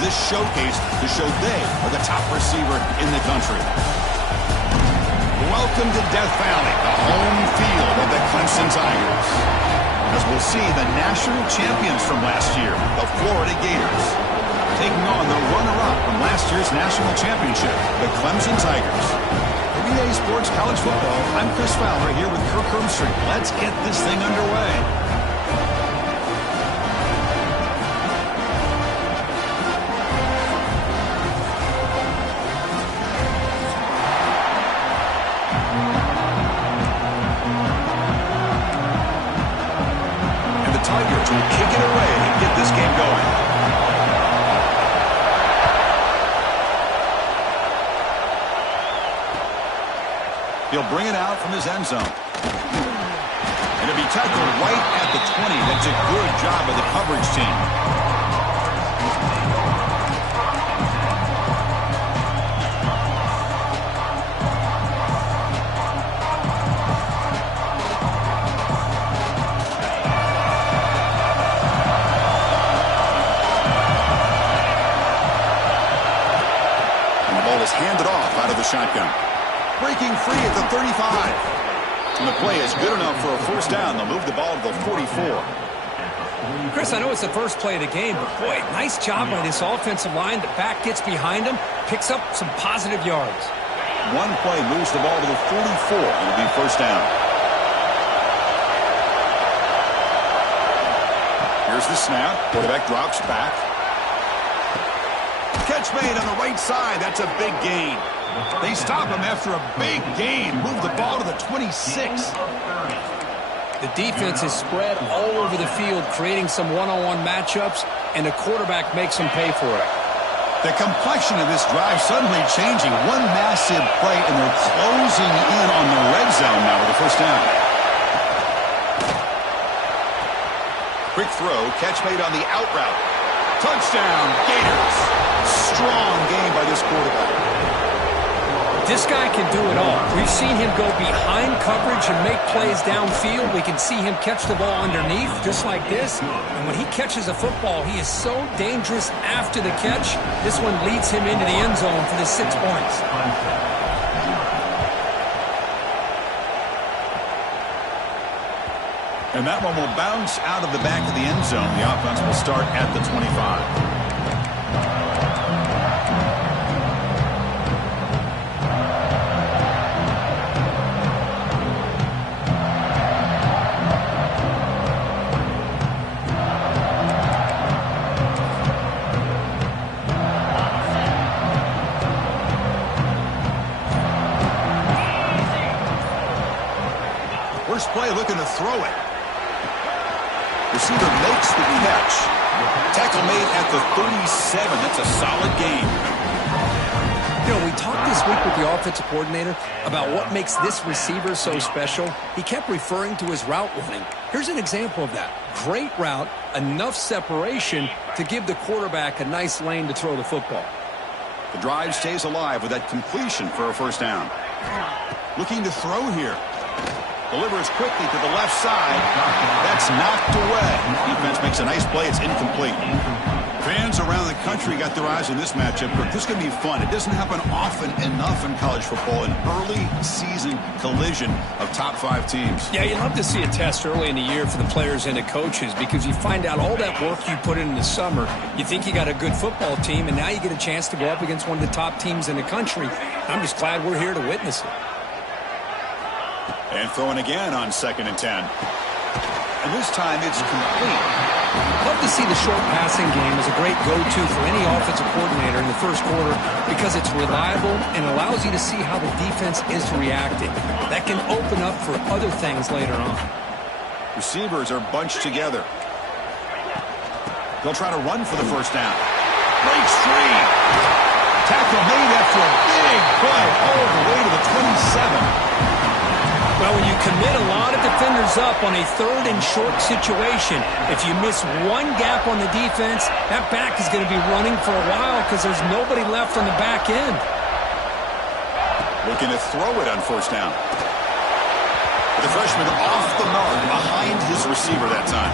this showcase to show they are the top receiver in the country. Welcome to Death Valley, the home field of the Clemson Tigers. As we'll see, the national champions from last year, the Florida Gators, taking on the runner-up from last year's national championship, the Clemson Tigers. For EA Sports College Football, I'm Chris Fowler here with Kirk Herbstreit. Let's get this thing underway. And the Tigers will kick it away and get this game going. He'll bring it out from his end zone. And it'll be tackled right at the 20. That's a good job of the coverage team. And the ball is handed off out of the shotgun. Breaking free at the 35. And the play is good enough for a first down. They'll move the ball to the 44. Chris, I know it's the first play of the game, but boy, nice job by this offensive line. The back gets behind him, picks up some positive yards. One play moves the ball to the 44. It'll be first down. Here's the snap. Quarterback drops back. Catch made on the right side. That's a big gain. They stop him after a big gain. Move the ball to the 26. The defense is spread all over the field, creating some one-on-one matchups, and the quarterback makes them pay for it. The complexion of this drive suddenly changing. One massive play, and they're closing in on the red zone now with the first down. Quick throw, catch made on the out route. Touchdown, Gators. Strong game by this quarterback. This guy can do it all. We've seen him go behind coverage and make plays downfield. We can see him catch the ball underneath, just like this. And when he catches a football, he is so dangerous after the catch. This one leads him into the end zone for the 6 points. And that one will bounce out of the back of the end zone. The offense will start at the 25. Play looking to throw it. Receiver makes the catch. Tackle made at the 37. That's a solid game. You know, we talked this week with the offensive coordinator about what makes this receiver so special. He kept referring to his route running. Here's an example of that. Great route, enough separation to give the quarterback a nice lane to throw the football. The drive stays alive with that completion for a first down. Looking to throw here. Delivers quickly to the left side. That's knocked away. Defense makes a nice play. It's incomplete. Fans around the country got their eyes on this matchup. This is going to be fun. It doesn't happen often enough in college football. An early season collision of top 5 teams. Yeah, you love to see a test early in the year for the players and the coaches because you find out all that work you put in the summer. You think you got a good football team, and now you get a chance to go up against one of the top teams in the country. I'm just glad we're here to witness it. And throwing again on 2nd and 10. And this time it's complete. Love to see the short passing game as a great go-to for any offensive coordinator in the first quarter because it's reliable and allows you to see how the defense is reacting. That can open up for other things later on. Receivers are bunched together. They'll try to run for the first down. Breaks free. Tackle made after a big play all the way to the 27. Well, when you commit a lot of defenders up on a 3rd and short situation, if you miss one gap on the defense, that back is going to be running for a while because there's nobody left on the back end. Looking to throw it on first down. The freshman off the mark behind his receiver that time.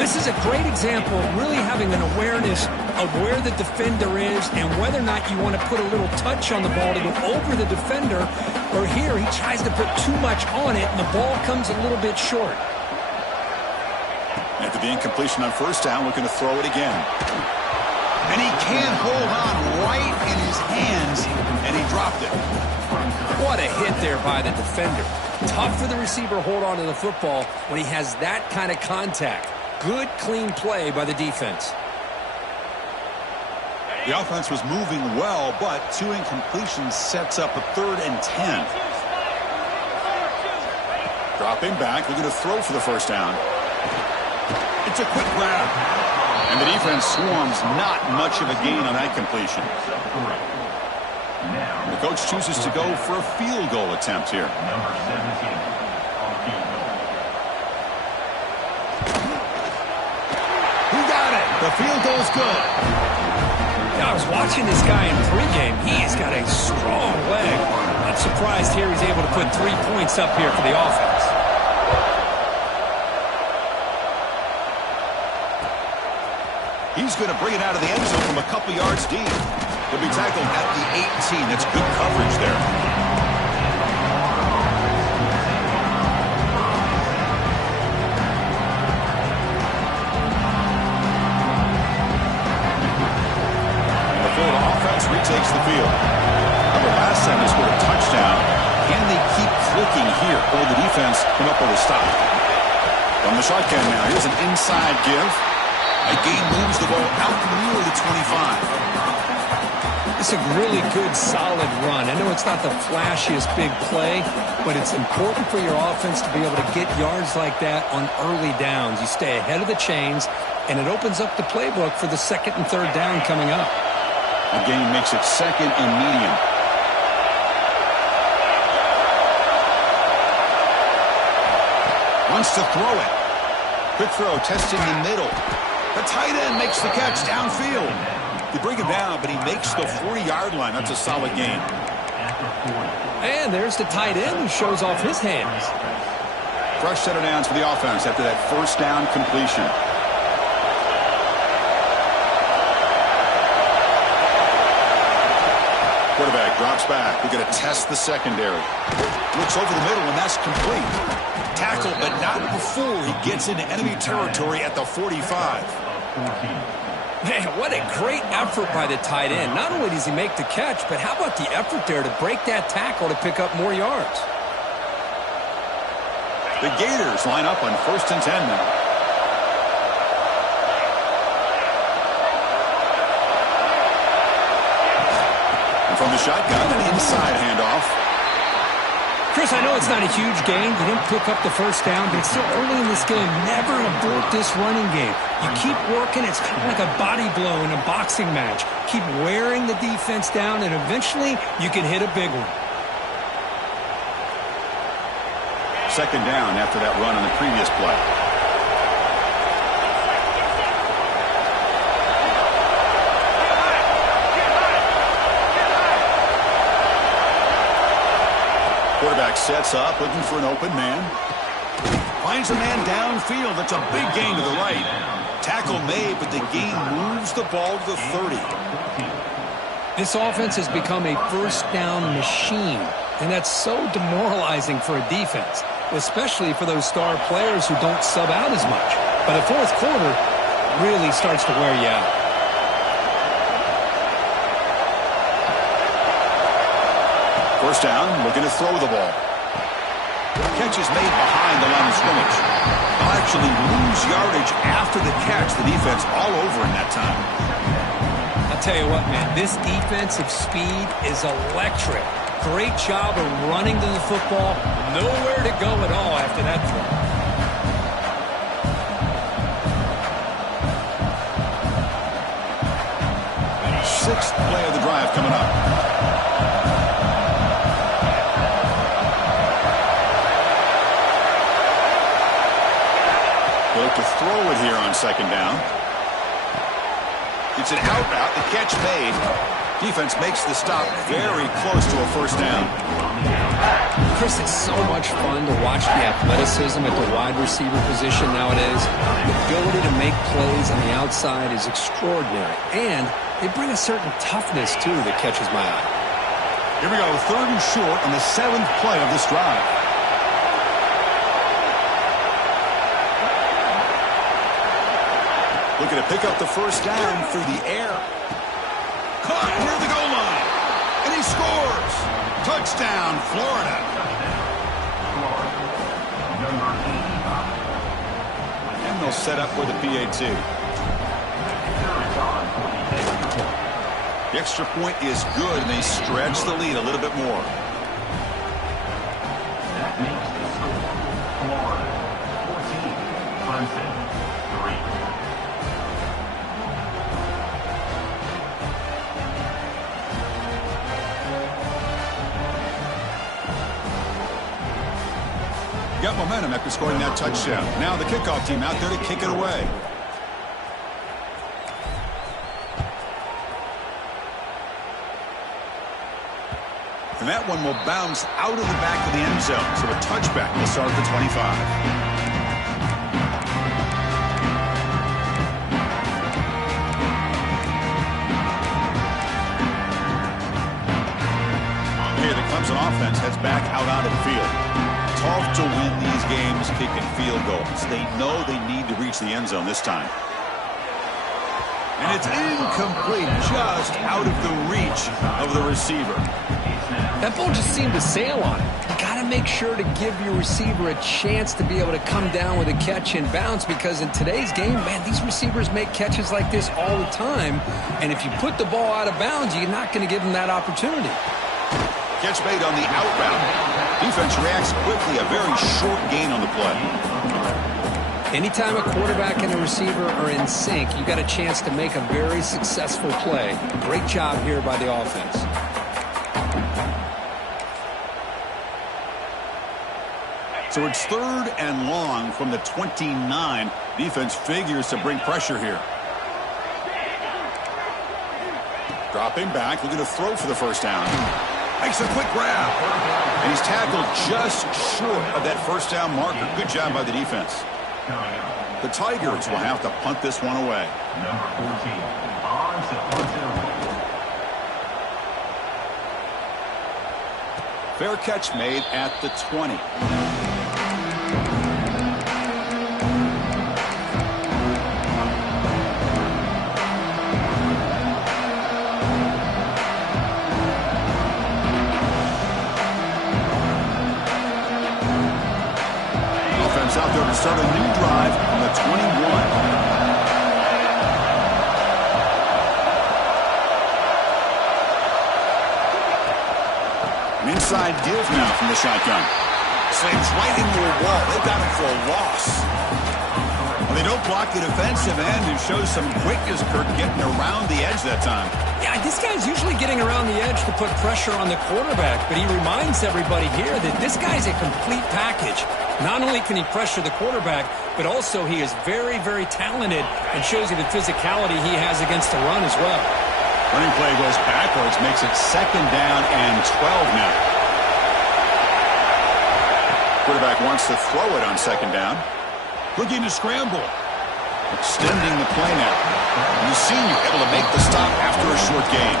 This is a great example of really having an awareness of where the defender is and whether or not you want to put a little touch on the ball to go over the defender, or here he tries to put too much on it and the ball comes a little bit short. After the incompletion on first down, looking to throw it again. And he can't hold on right in his hands, and he dropped it. What a hit there by the defender. Tough for the receiver to hold on to the football when he has that kind of contact. Good, clean play by the defense. The offense was moving well, but 2 incompletions sets up a 3rd and 10. Dropping back, looking to throw for the first down. It's a quick grab. And the defense swarms, not much of a gain on that completion. The coach chooses to go for a field goal attempt here. The field goal is good. I was watching this guy in pregame. He's got a strong leg. Not surprised here he's able to put 3 points up here for the offense. He's going to bring it out of the end zone from a couple yards deep. He'll be tackled at the 18. That's good coverage there. Retakes the field. Remember, last time they scored a touchdown. Can they keep clicking here, or the defense come up with a stop? From the shotgun now, here's an inside give. A gain moves the ball out near the 25. It's a really good, solid run. I know it's not the flashiest big play, but it's important for your offense to be able to get yards like that on early downs. You stay ahead of the chains, and it opens up the playbook for the 2nd and 3rd down coming up. The gain makes it 2nd and medium. Wants to throw it. Quick throw, testing the middle. The tight end makes the catch downfield. They bring him down, but he makes the 40-yard line. That's a solid gain. And there's the tight end who shows off his hands. Fresh set of downs for the offense after that first down completion. Quarterback drops back. We're going to test the secondary. Looks over the middle, and that's complete. Tackle, but not before he gets into enemy territory at the 45. Man, what a great effort by the tight end. Not only does he make the catch, but how about the effort there to break that tackle to pick up more yards? The Gators line up on 1st and 10 now. From the shotgun, an inside handoff. Chris, I know it's not a huge gain. You didn't pick up the first down, but it's still early in this game. Never abort this running game. You keep working. It's kind of like a body blow in a boxing match. Keep wearing the defense down, and eventually you can hit a big one. 2nd down after that run on the previous play. Quarterback sets up, looking for an open man. Finds a man downfield. That's a big gain to the right. Tackle made, but the gain moves the ball to the 30. This offense has become a first down machine, and that's so demoralizing for a defense, especially for those star players who don't sub out as much. But the 4th quarter really starts to wear you out. First down, looking to throw the ball. Catch is made behind the line of scrimmage. They'll actually lose yardage after the catch. The defense all over in that time. I'll tell you what, man, this defensive speed is electric. Great job of running to the football. Nowhere to go at all after that throw. 6th play of the drive coming up. To throw it here on 2nd down. It's an out route. The catch made. Defense makes the stop very close to a first down. Chris, it's so much fun to watch the athleticism at the wide receiver position nowadays. The ability to make plays on the outside is extraordinary, and they bring a certain toughness, too, that catches my eye. Here we go, 3rd and short on the 7th play of this drive. Looking to pick up the first down through the air. Caught near the goal line. And he scores. Touchdown, Florida. And they'll set up for the PAT. The extra point is good, and they stretch the lead a little bit more. That makes the score Florida 14, Clemson 3. Got momentum after scoring that touchdown. Now the kickoff team out there to kick it away. And that one will bounce out of the back of the end zone. So a touchback will start at the 25. Here the Clemson offense heads back out onto the field. Tough to win these games kicking field goals. They know they need to reach the end zone this time. And it's incomplete, just out of the reach of the receiver. That ball just seemed to sail on it. You got to make sure to give your receiver a chance to be able to come down with a catch and bounce, because in today's game, man, these receivers make catches like this all the time. And if you put the ball out of bounds, you're not going to give them that opportunity. Catch made on the out route. Defense reacts quickly, a very short gain on the play. Anytime a quarterback and a receiver are in sync, you got a chance to make a very successful play. Great job here by the offense. So it's 3rd and long from the 29. Defense figures to bring pressure here. Dropping back, looking to throw for the first down. Makes a quick grab. And he's tackled just short of that first down marker. Good job by the defense. The Tigers will have to punt this one away. Number 14, on to punt away. Fair catch made at the 20. Out there to start a new drive on the 21. An inside give now from the shotgun. Slams right into a wall. They've got him for a loss. Well, they don't block the defensive end, who shows some quickness, Kirk, getting around the edge that time. Yeah, this guy's usually getting around the edge to put pressure on the quarterback, but he reminds everybody here that this guy's a complete package. Not only can he pressure the quarterback, but also he is very, very talented and shows you the physicality he has against the run as well. Running play goes backwards, makes it 2nd down and 12 now. Quarterback wants to throw it on 2nd down. Looking to scramble. Extending the play now. You see him able to make the stop after a short gain.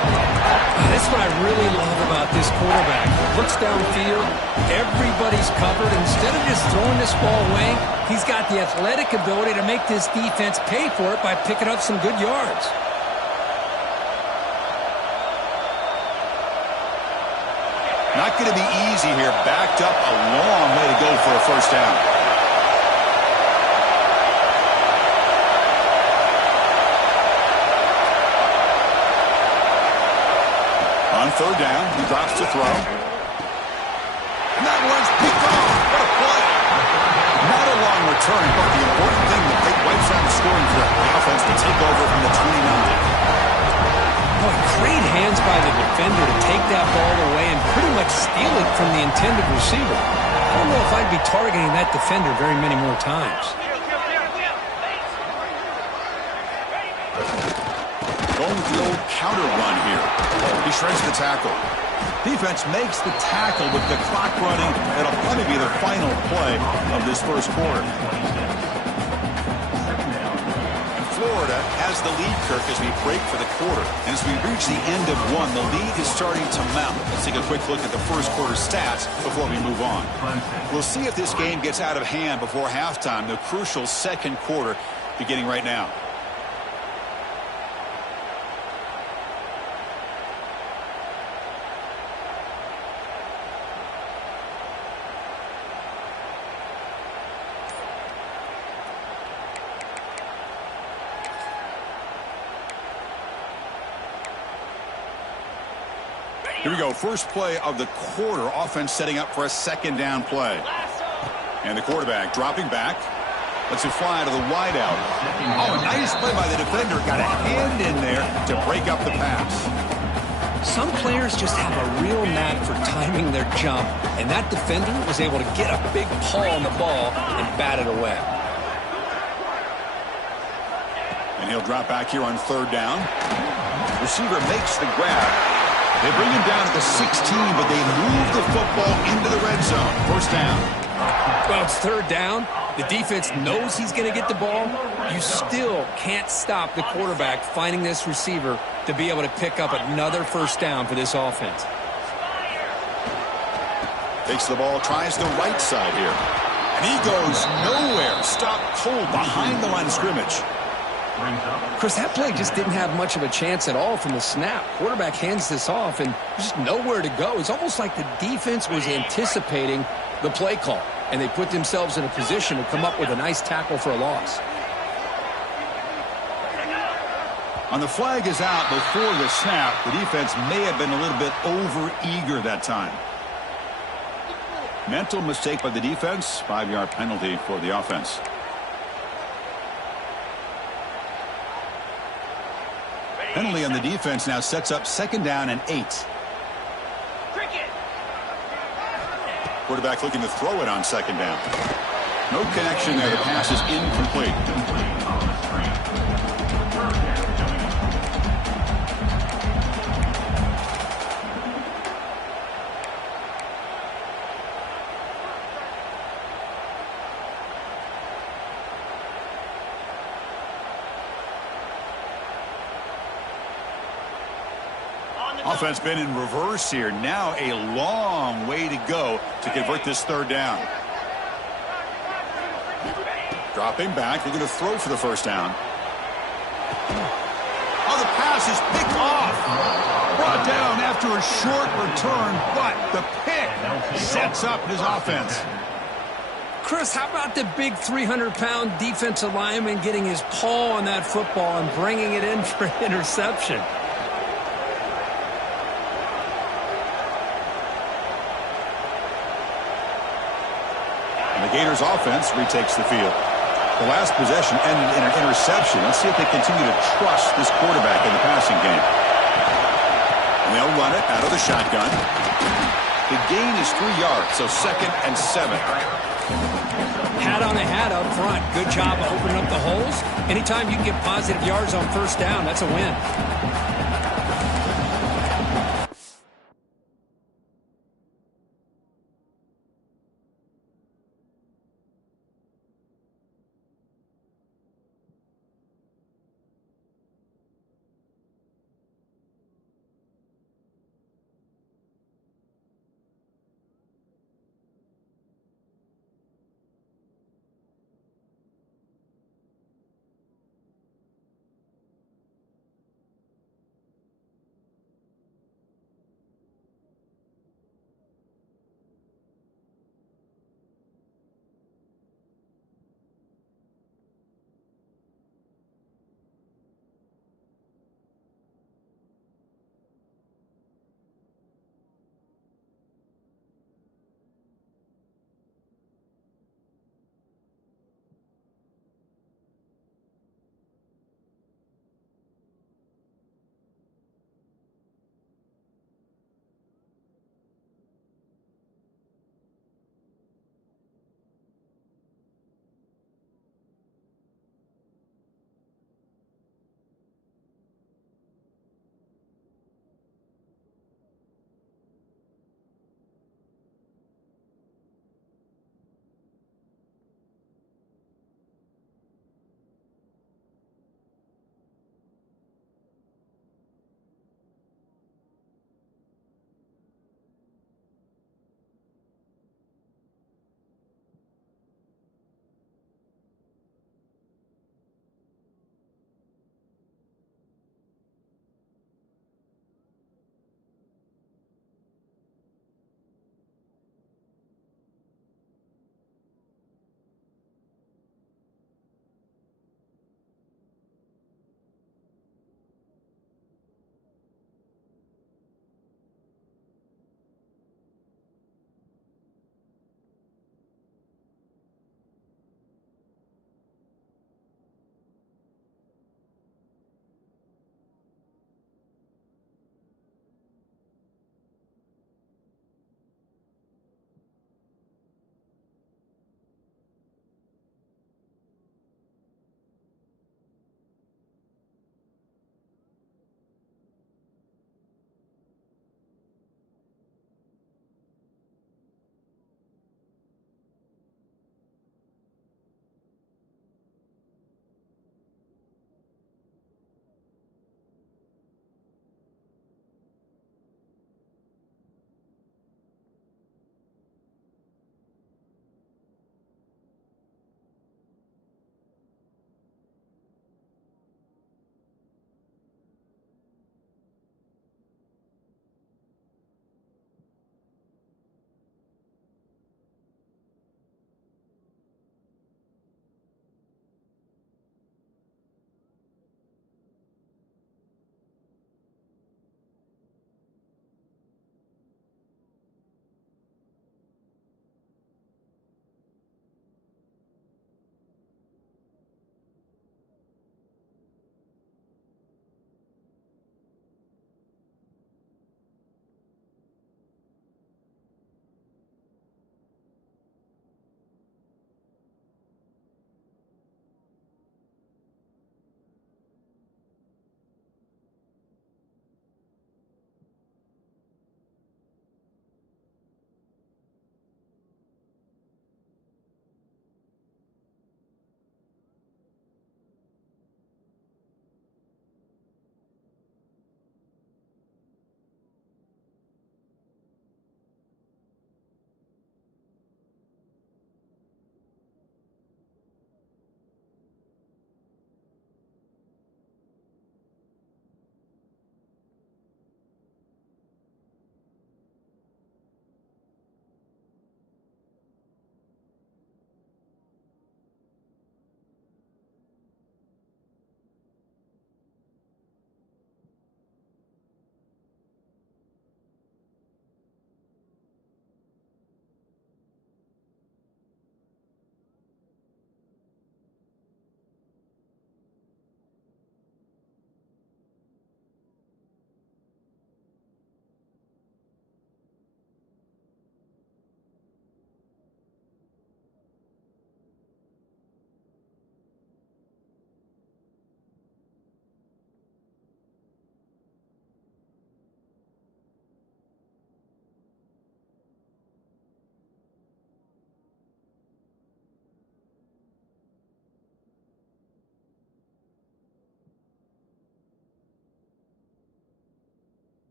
That's what I really love about this quarterback. Looks downfield, everybody's covered. Instead of just throwing this ball away, he's got the athletic ability to make this defense pay for it by picking up some good yards. Not going to be easy here. Backed up a long way to go for a first down. On 3rd down, he drops to throw. And that one's picked off. What a play. Not a long return, but the important thing that they wipes out the scoring threat. The offense to take over from the 29. Boy, great hands by the defender to take that ball away and pretty much steal it from the intended receiver. I don't know if I'd be targeting that defender very many more times. Going with the old counter run here. He shreds the tackle. Defense makes the tackle with the clock running. It'll probably be the final play of this first quarter. Florida has the lead, Kirk, as we break for the quarter. And as we reach the end of one, the lead is starting to mount. Let's take a quick look at the first quarter stats before we move on. We'll see if this game gets out of hand before halftime, the crucial second quarter beginning right now. Here we go. First play of the quarter. Offense setting up for a second down play. And the quarterback dropping back. Lets it fly to the wideout. Oh, nice play by the defender. Got a hand in there to break up the pass. Some players just have a real knack for timing their jump, and that defender was able to get a big paw on the ball and bat it away. And he'll drop back here on third down. Receiver makes the grab. They bring him down at the 16, but they move the football into the red zone. First down. Well, it's third down. The defense knows he's going to get the ball. You still can't stop the quarterback finding this receiver to be able to pick up another first down for this offense. Takes the ball, tries the right side here. And he goes nowhere. Stopped cold behind the line of scrimmage. Chris, that play just didn't have much of a chance at all from the snap. Quarterback hands this off and just nowhere to go. It's almost like the defense was anticipating the play call, and they put themselves in a position to come up with a nice tackle for a loss. On the flag is out before the snap. The defense may have been a little bit over-eager that time. Mental mistake by the defense. 5-yard penalty for the offense. Penalty on the defense now sets up second down and 8. Quarterback looking to throw it on second down. No connection there. The pass is incomplete. Offense been in reverse here. Now a long way to go to convert this third down. Dropping back, looking to throw for the first down. Oh, the pass is picked off. Brought down after a short return, but the pick sets up his offense. Chris, how about the big 300-pound defensive lineman getting his paw on that football and bringing it in for an interception? The Gators offense retakes the field. The last possession ended in an interception. Let's see if they continue to trust this quarterback in the passing game. And they'll run it out of the shotgun. The gain is 3 yards, so 2nd and 7. Hat on a hat up front. Good job of opening up the holes. Anytime you can get positive yards on first down, that's a win.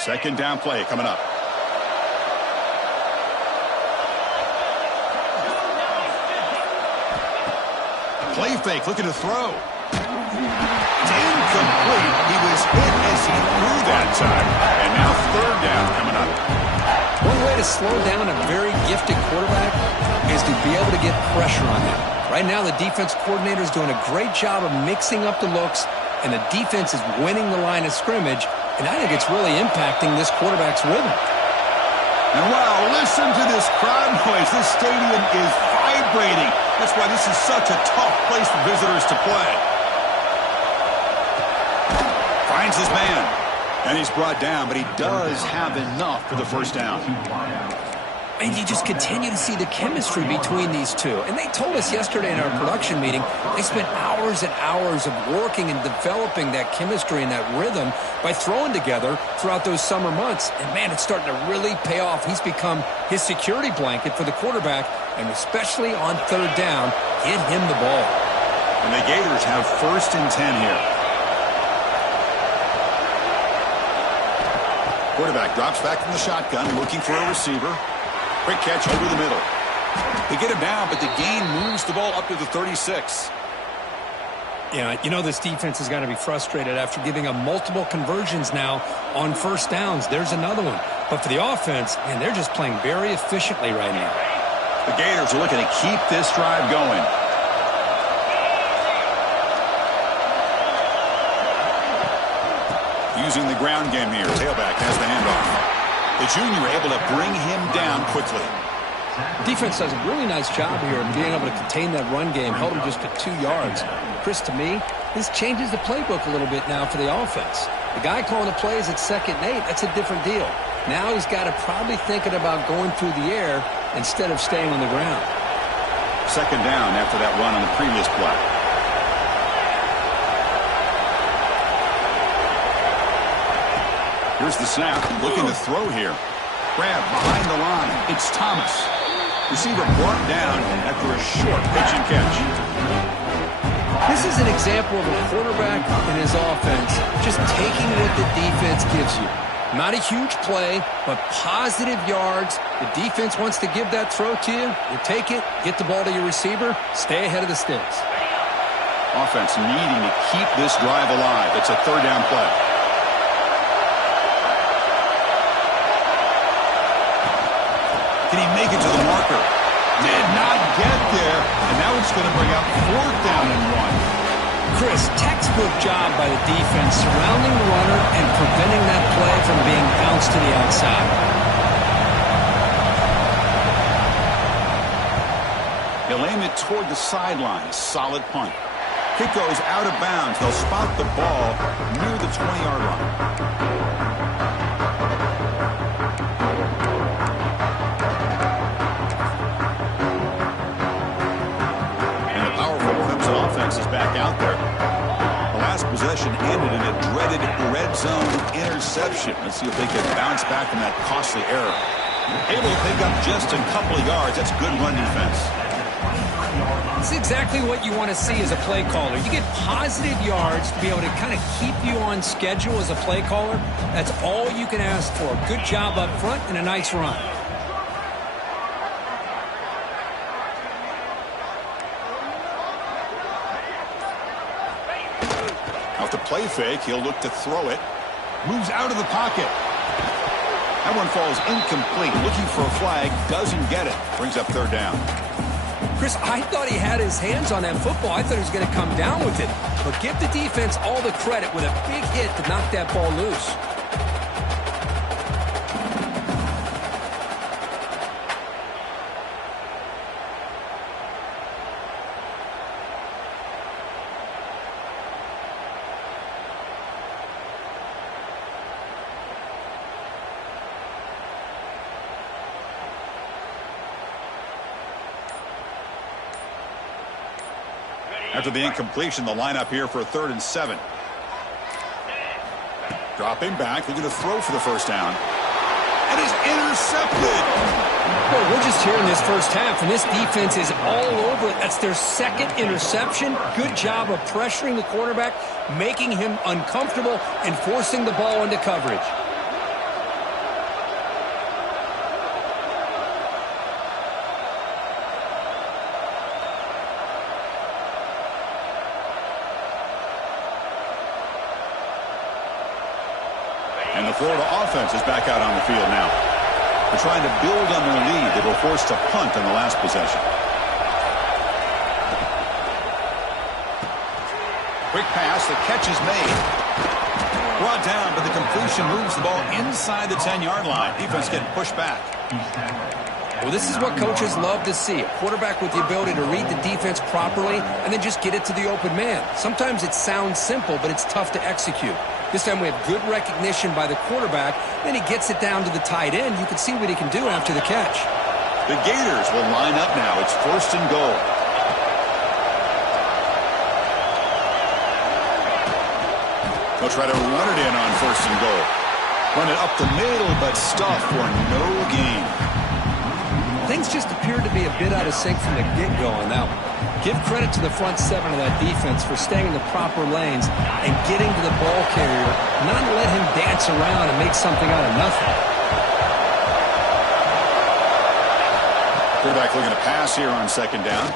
Second down play coming up. Play fake, looking to throw. It's incomplete. He was hit as he threw that time. And now third down coming up. One way to slow down a very gifted quarterback is to be able to get pressure on him. Right now, the defense coordinator is doing a great job of mixing up the looks, and the defense is winning the line of scrimmage, and I think it's really impacting this quarterback's rhythm. And wow, listen to this crowd noise. This stadium is vibrating. That's why this is such a tough place for visitors to play. Finds his man. And he's brought down, but he does have enough for the first down. And you just continue to see the chemistry between these two. And they told us yesterday in our production meeting, they spent hours and hours of working and developing that chemistry and that rhythm by throwing together throughout those summer months. And, man, it's starting to really pay off. He's become his security blanket for the quarterback, and especially on third down, get him the ball. And the Gators have 1st and 10 here. Quarterback drops back from the shotgun, looking for a receiver. Quick catch over the middle. They get him down, but the gain moves the ball up to the 36. Yeah, you know this defense has got to be frustrated after giving up multiple conversions now on first downs. There's another one. But for the offense, man, they're just playing very efficiently right now. The Gators are looking to keep this drive going. Using the ground game here. Tailback has the handoff. The junior able to bring him down quickly. Defense does a really nice job here of being able to contain that run game. Held him just to 2 yards. Chris, to me, this changes the playbook a little bit now for the offense. The guy calling the plays at 2nd and 8, that's a different deal. Now he's got to probably thinking about going through the air instead of staying on the ground. 2nd down after that run on the previous play. Here's the snap, looking to throw here. Grab behind the line. It's Thomas. Receiver brought down after a short pitch and catch. This is an example of a quarterback and his offense just taking what the defense gives you. Not a huge play, but positive yards. The defense wants to give that throw to you. You take it, get the ball to your receiver, stay ahead of the sticks. Offense needing to keep this drive alive. It's a 3rd down play. Can he make it to the marker? Did not get there, and now it's going to bring up 4th down and 1. Chris, textbook job by the defense surrounding the runner and preventing that play from being bounced to the outside. He'll aim it toward the sideline. Solid punt. Kick goes out of bounds. They'll spot the ball near the 20-yard line. Is back out there. The last possession ended in a dreaded red zone interception. Let's see if they can bounce back from that costly error. Able to pick up just a couple of yards. That's good run defense. It's exactly what you want to see as a play caller. You get positive yards to be able to kind of keep you on schedule as a play caller. That's all you can ask for. Good job up front and a nice run. Off the play fake, he'll look to throw it. Moves out of the pocket. That one falls incomplete. Looking for a flag, doesn't get it. Brings up 3rd down. Chris, I thought he had his hands on that football. I thought he was going to come down with it. But give the defense all the credit with a big hit to knock that ball loose. After the incompletion, the lineup here for a 3rd and 7. Dropping back, looking to throw for the 1st down. And is intercepted. Well, we're just here in this first half, and this defense is all over it. That's their 2nd interception. Good job of pressuring the quarterback, making him uncomfortable, and forcing the ball into coverage. Florida offense is back out on the field now. They're trying to build on their lead. They were forced to punt on the last possession. Quick pass. The catch is made. Brought down, but the completion moves the ball inside the 10-yard line. Defense getting pushed back. Well, this is what coaches love to see. A quarterback with the ability to read the defense properly and then just get it to the open man. Sometimes it sounds simple, but it's tough to execute. This time we have good recognition by the quarterback. Then he gets it down to the tight end. You can see what he can do after the catch. The Gators will line up now. It's 1st and goal. They'll try to run it in on 1st and goal. Run it up the middle, but stuff for no gain. Things just appeared to be a bit out of sync from the get-go on that one. Give credit to the front seven of that defense for staying in the proper lanes and getting to the ball carrier, not let him dance around and make something out of nothing. Quarterback looking to pass here on 2nd down.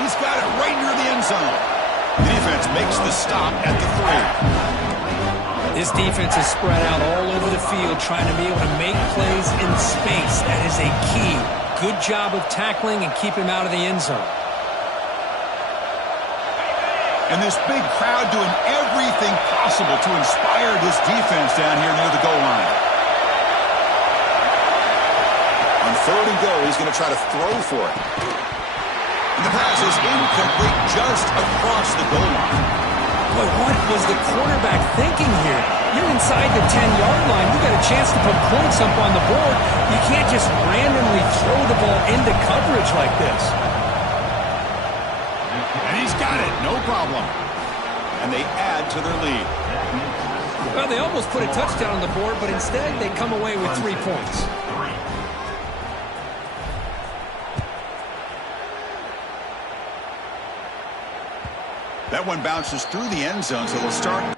He's got it right near the end zone. The defense makes the stop at the 3. This defense is spread out all over the field trying to be able to make plays in space. That is a key. Good job of tackling and keep him out of the end zone. And this big crowd doing everything possible to inspire this defense down here near the goal line. On 3rd and goal, he's going to try to throw for it. And the pass is incomplete just across the goal line. Boy, what was the quarterback thinking here? You're inside the 10-yard line. You got a chance to put points up on the board. You can't just randomly throw the ball into coverage like this. And he's got it. No problem. And they add to their lead. Well, they almost put a touchdown on the board, but instead they come away with 3 points. That one bounces through the end zone, so they'll start.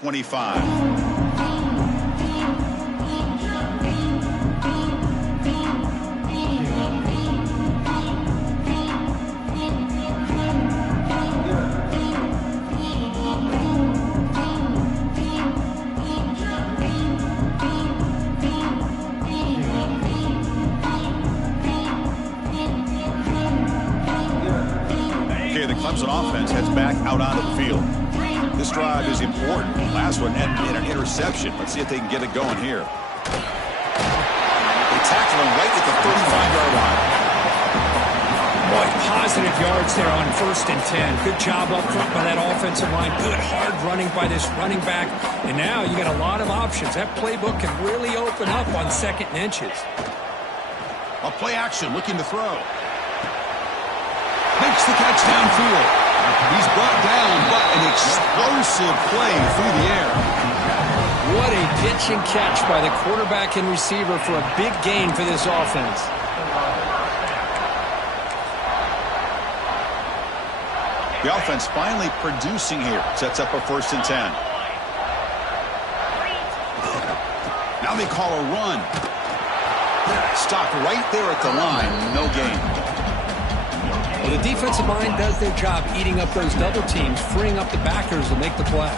25. The Clemson offense heads back out onto the field. This drive is important. Last one ended in an interception. Let's see if they can get it going here. They tackle him right at the 35-yard line. Boy, positive yards there on 1st and 10. Good job up front by that offensive line. Good hard running by this running back. And now you got a lot of options. That playbook can really open up on 2nd and inches. A play action looking to throw. Makes the catch downfield. He's brought down, but an explosive play through the air. What a pitch and catch by the quarterback and receiver for a big gain for this offense. The offense finally producing here. Sets up a 1st and 10. Now they call a run. Stopped right there at the line. No gain. Well, the defensive line does their job eating up those double teams, freeing up the backers to make the play.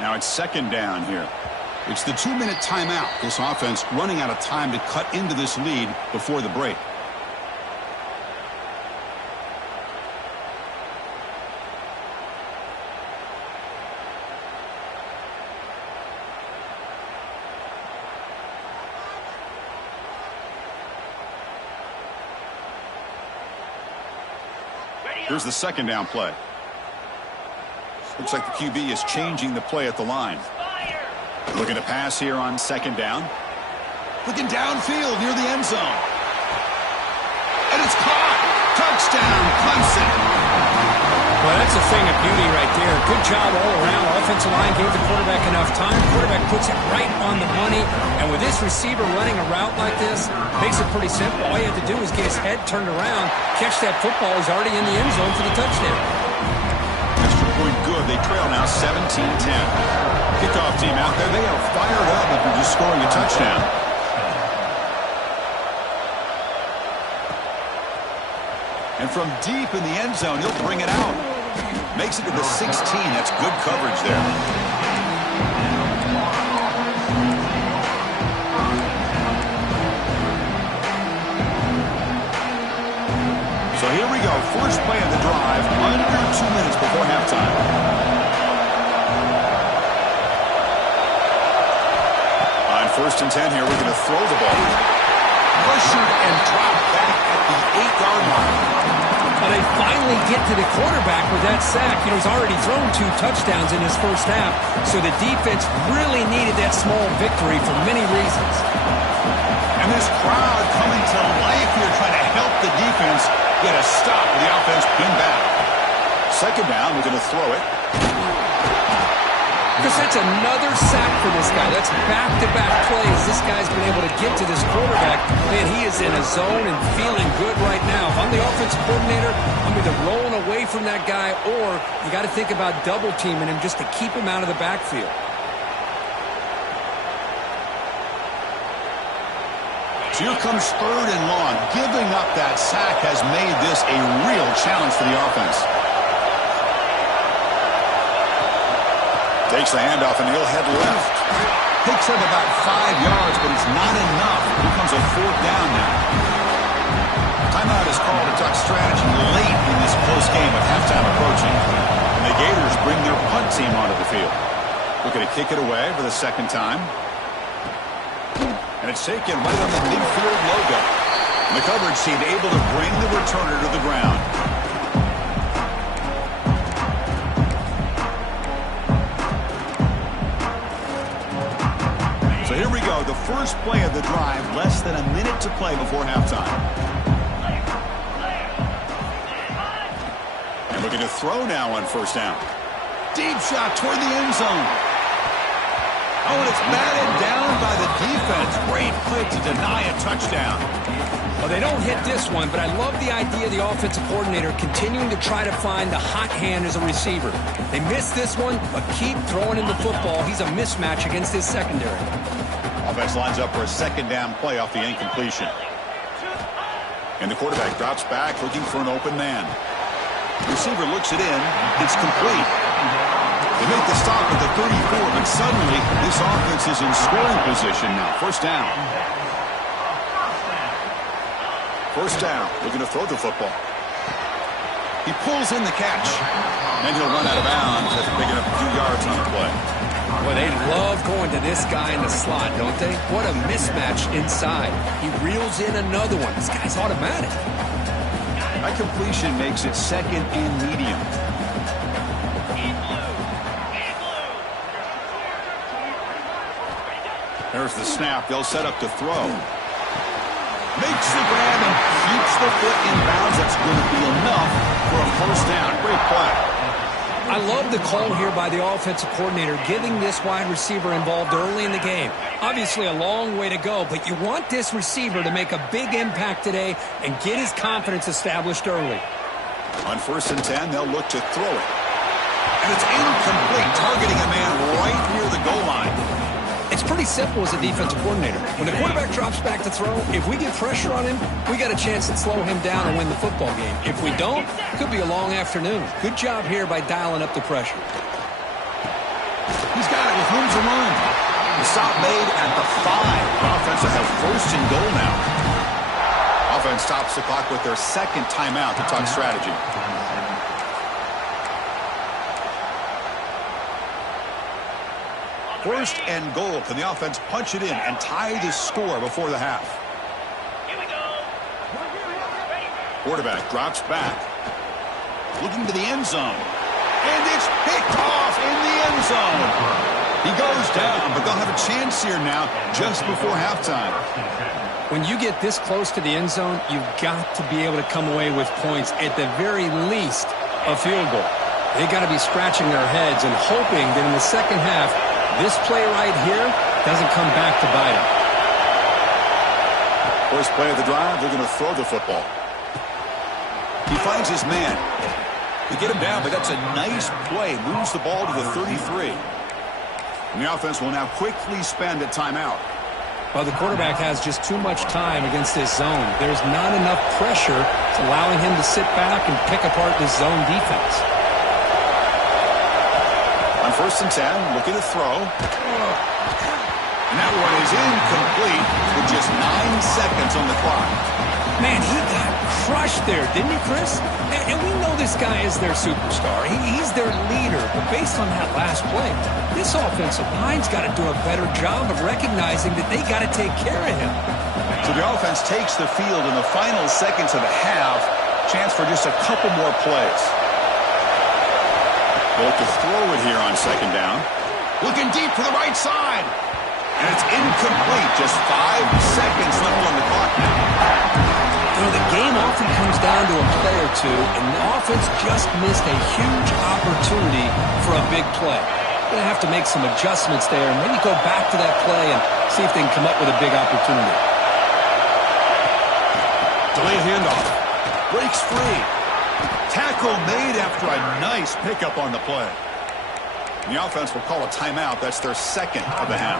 Now it's 2nd down here. It's the 2-minute timeout. This offense running out of time to cut into this lead before the break. Here's the 2nd down play. Looks like the QB is changing the play at the line. Looking to pass here on 2nd down. Looking downfield near the end zone. And it's caught. Touchdown, Clemson. Well, that's a thing of beauty right there. Good job all around. Offensive line gave the quarterback enough time. Quarterback puts it right on the money. And with this receiver running a route like this, makes it pretty simple. All you have to do is get his head turned around, catch that football. He's already in the end zone for the touchdown. Extra point good. They trail now 17-10. Kickoff team out there. They are fired up after just scoring a touchdown. And from deep in the end zone, he'll bring it out. Makes it to the 16. That's good coverage there. So here we go. First play of the drive. Under 2 minutes before halftime. On 1st and 10 here, we're going to throw the ball. Pressured and dropped back at the 8-yard line. Well, they finally get to the quarterback with that sack. You know, he's already thrown 2 touchdowns in his first half, so the defense really needed that small victory for many reasons. And this crowd coming to life here trying to help the defense get a stop with the offense pinned back. 2nd down, we're going to throw it. Because that's another sack for this guy. That's back-to-back plays. This guy's been able to get to this quarterback. Man, he is in a zone and feeling good right now. If I'm the offensive coordinator, I'm either rolling away from that guy or you got to think about double-teaming him just to keep him out of the backfield. So here comes 3rd and long. Giving up that sack has made this a real challenge for the offense. Takes the handoff and he'll head left. Picks up about 5 yards, but it's not enough. Here comes a 4th down now. Timeout is called to talk strategy late in this close game with halftime approaching. And the Gators bring their punt team onto the field. Looking to kick it away for the 2nd time. And it's taken right on the midfield logo. And the coverage team able to bring the returner to the ground. So here we go, the first play of the drive, less than a minute to play before halftime. And looking to throw now on 1st down. Deep shot toward the end zone. Oh, and it's batted down by the defense. Great play to deny a touchdown. Well, they don't hit this one, but I love the idea of the offensive coordinator continuing to try to find the hot hand as a receiver. They missed this one, but keep throwing him the football. He's a mismatch against his secondary. Offense lines up for a second down play off the incompletion. And the quarterback drops back looking for an open man. Receiver looks it in. It's complete. They make the stop at the 34, but suddenly this offense is in scoring position now. First down. First down, looking to throw the football. He pulls in the catch, and he'll run out of bounds after picking up a few yards on the play. Well, they love going to this guy in the slot, don't they? What a mismatch inside. He reels in another one. This guy's automatic. That completion makes it second and medium. There's the snap. They'll set up to throw. Makes the grab and keeps the foot in bounds. That's going to be enough for a first down. Great play. I love the call here by the offensive coordinator, getting this wide receiver involved early in the game. Obviously a long way to go, but you want this receiver to make a big impact today and get his confidence established early. On 1st and 10, they'll look to throw it. And it's incomplete, targeting a man right near the goal line. It's pretty simple as a defensive coordinator. When the quarterback drops back to throw, if we get pressure on him, we got a chance to slow him down and win the football game. If we don't, it could be a long afternoon. Good job here by dialing up the pressure. He's got it with room to run. The stop made at the 5. The offense will have 1st and goal now. Offense stops the clock with their second timeout to talk strategy. First and goal. Can the offense punch it in and tie the score before the half? Here we go. Quarterback drops back. Looking to the end zone. And it's picked off in the end zone. He goes down, but they'll have a chance here now just before halftime. When you get this close to the end zone, you've got to be able to come away with points, at the very least, a field goal. They got to be scratching their heads and hoping that in the second half, this play right here doesn't come back to bite him. First play of the drive, they're going to throw the football. He finds his man. They get him down, but that's a nice play. Moves the ball to the 33. And the offense will now quickly spend a timeout. Well, the quarterback has just too much time against this zone. There's not enough pressure to allowing him to sit back and pick apart this zone defense. On 1st and 10, looking to throw. And that one is incomplete with just 9 seconds on the clock. Man, he got crushed there, didn't he, Chris? And we know this guy is their superstar. He's their leader. But based on that last play, this offensive line's got to do a better job of recognizing that they got to take care of him. So the offense takes the field in the final seconds of the half. Chance for just a couple more plays. They'll look to throw it here on 2nd down. Looking deep to the right side. And it's incomplete. Just 5 seconds left on the clock now. You know, the game often comes down to a play or two, and the offense just missed a huge opportunity for a big play. They're going to have to make some adjustments there and maybe go back to that play and see if they can come up with a big opportunity. Delay handoff. Breaks free. Tackle made after a nice pickup on the play. The offense will call a timeout. That's their second of the half.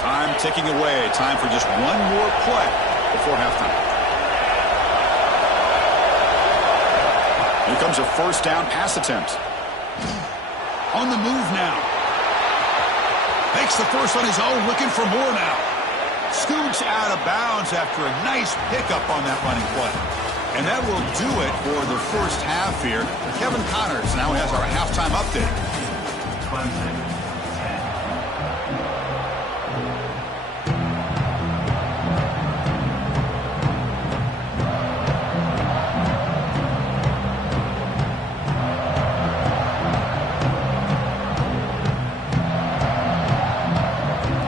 Time ticking away. Time for just one more play before halftime. Here comes a 1st down pass attempt. On the move now. Makes the first on his own, looking for more now. Scoots out of bounds after a nice pickup on that running play. And that will do it for the first half here. Kevin Connors now has our halftime update. Clemson, 10.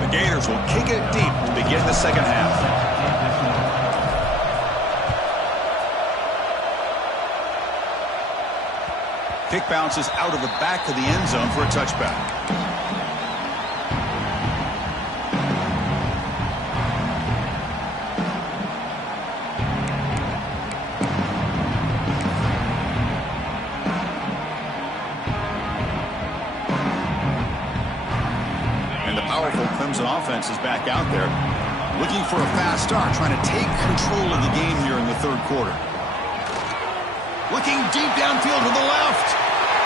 The Gators will kick it deep to begin the second half. Kick bounces out of the back of the end zone for a touchback. Offense is back out there, looking for a fast start, trying to take control of the game here in the third quarter. Looking deep downfield to the left.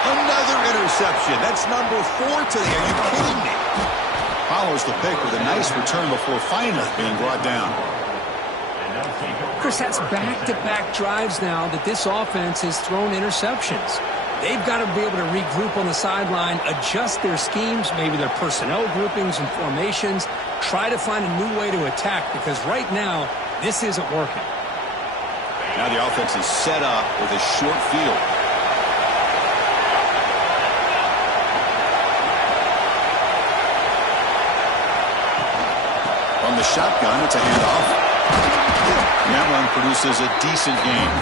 Another interception. That's number 4 today. Are you kidding me? Follows the pick with a nice return before finally being brought down. Chris, that's back-to-back drives now that this offense has thrown interceptions. They've got to be able to regroup on the sideline, adjust their schemes, maybe their personnel groupings and formations, try to find a new way to attack, because right now, this isn't working. Now the offense is set up with a short field. From the shotgun, it's a handoff. And that one produces a decent gain.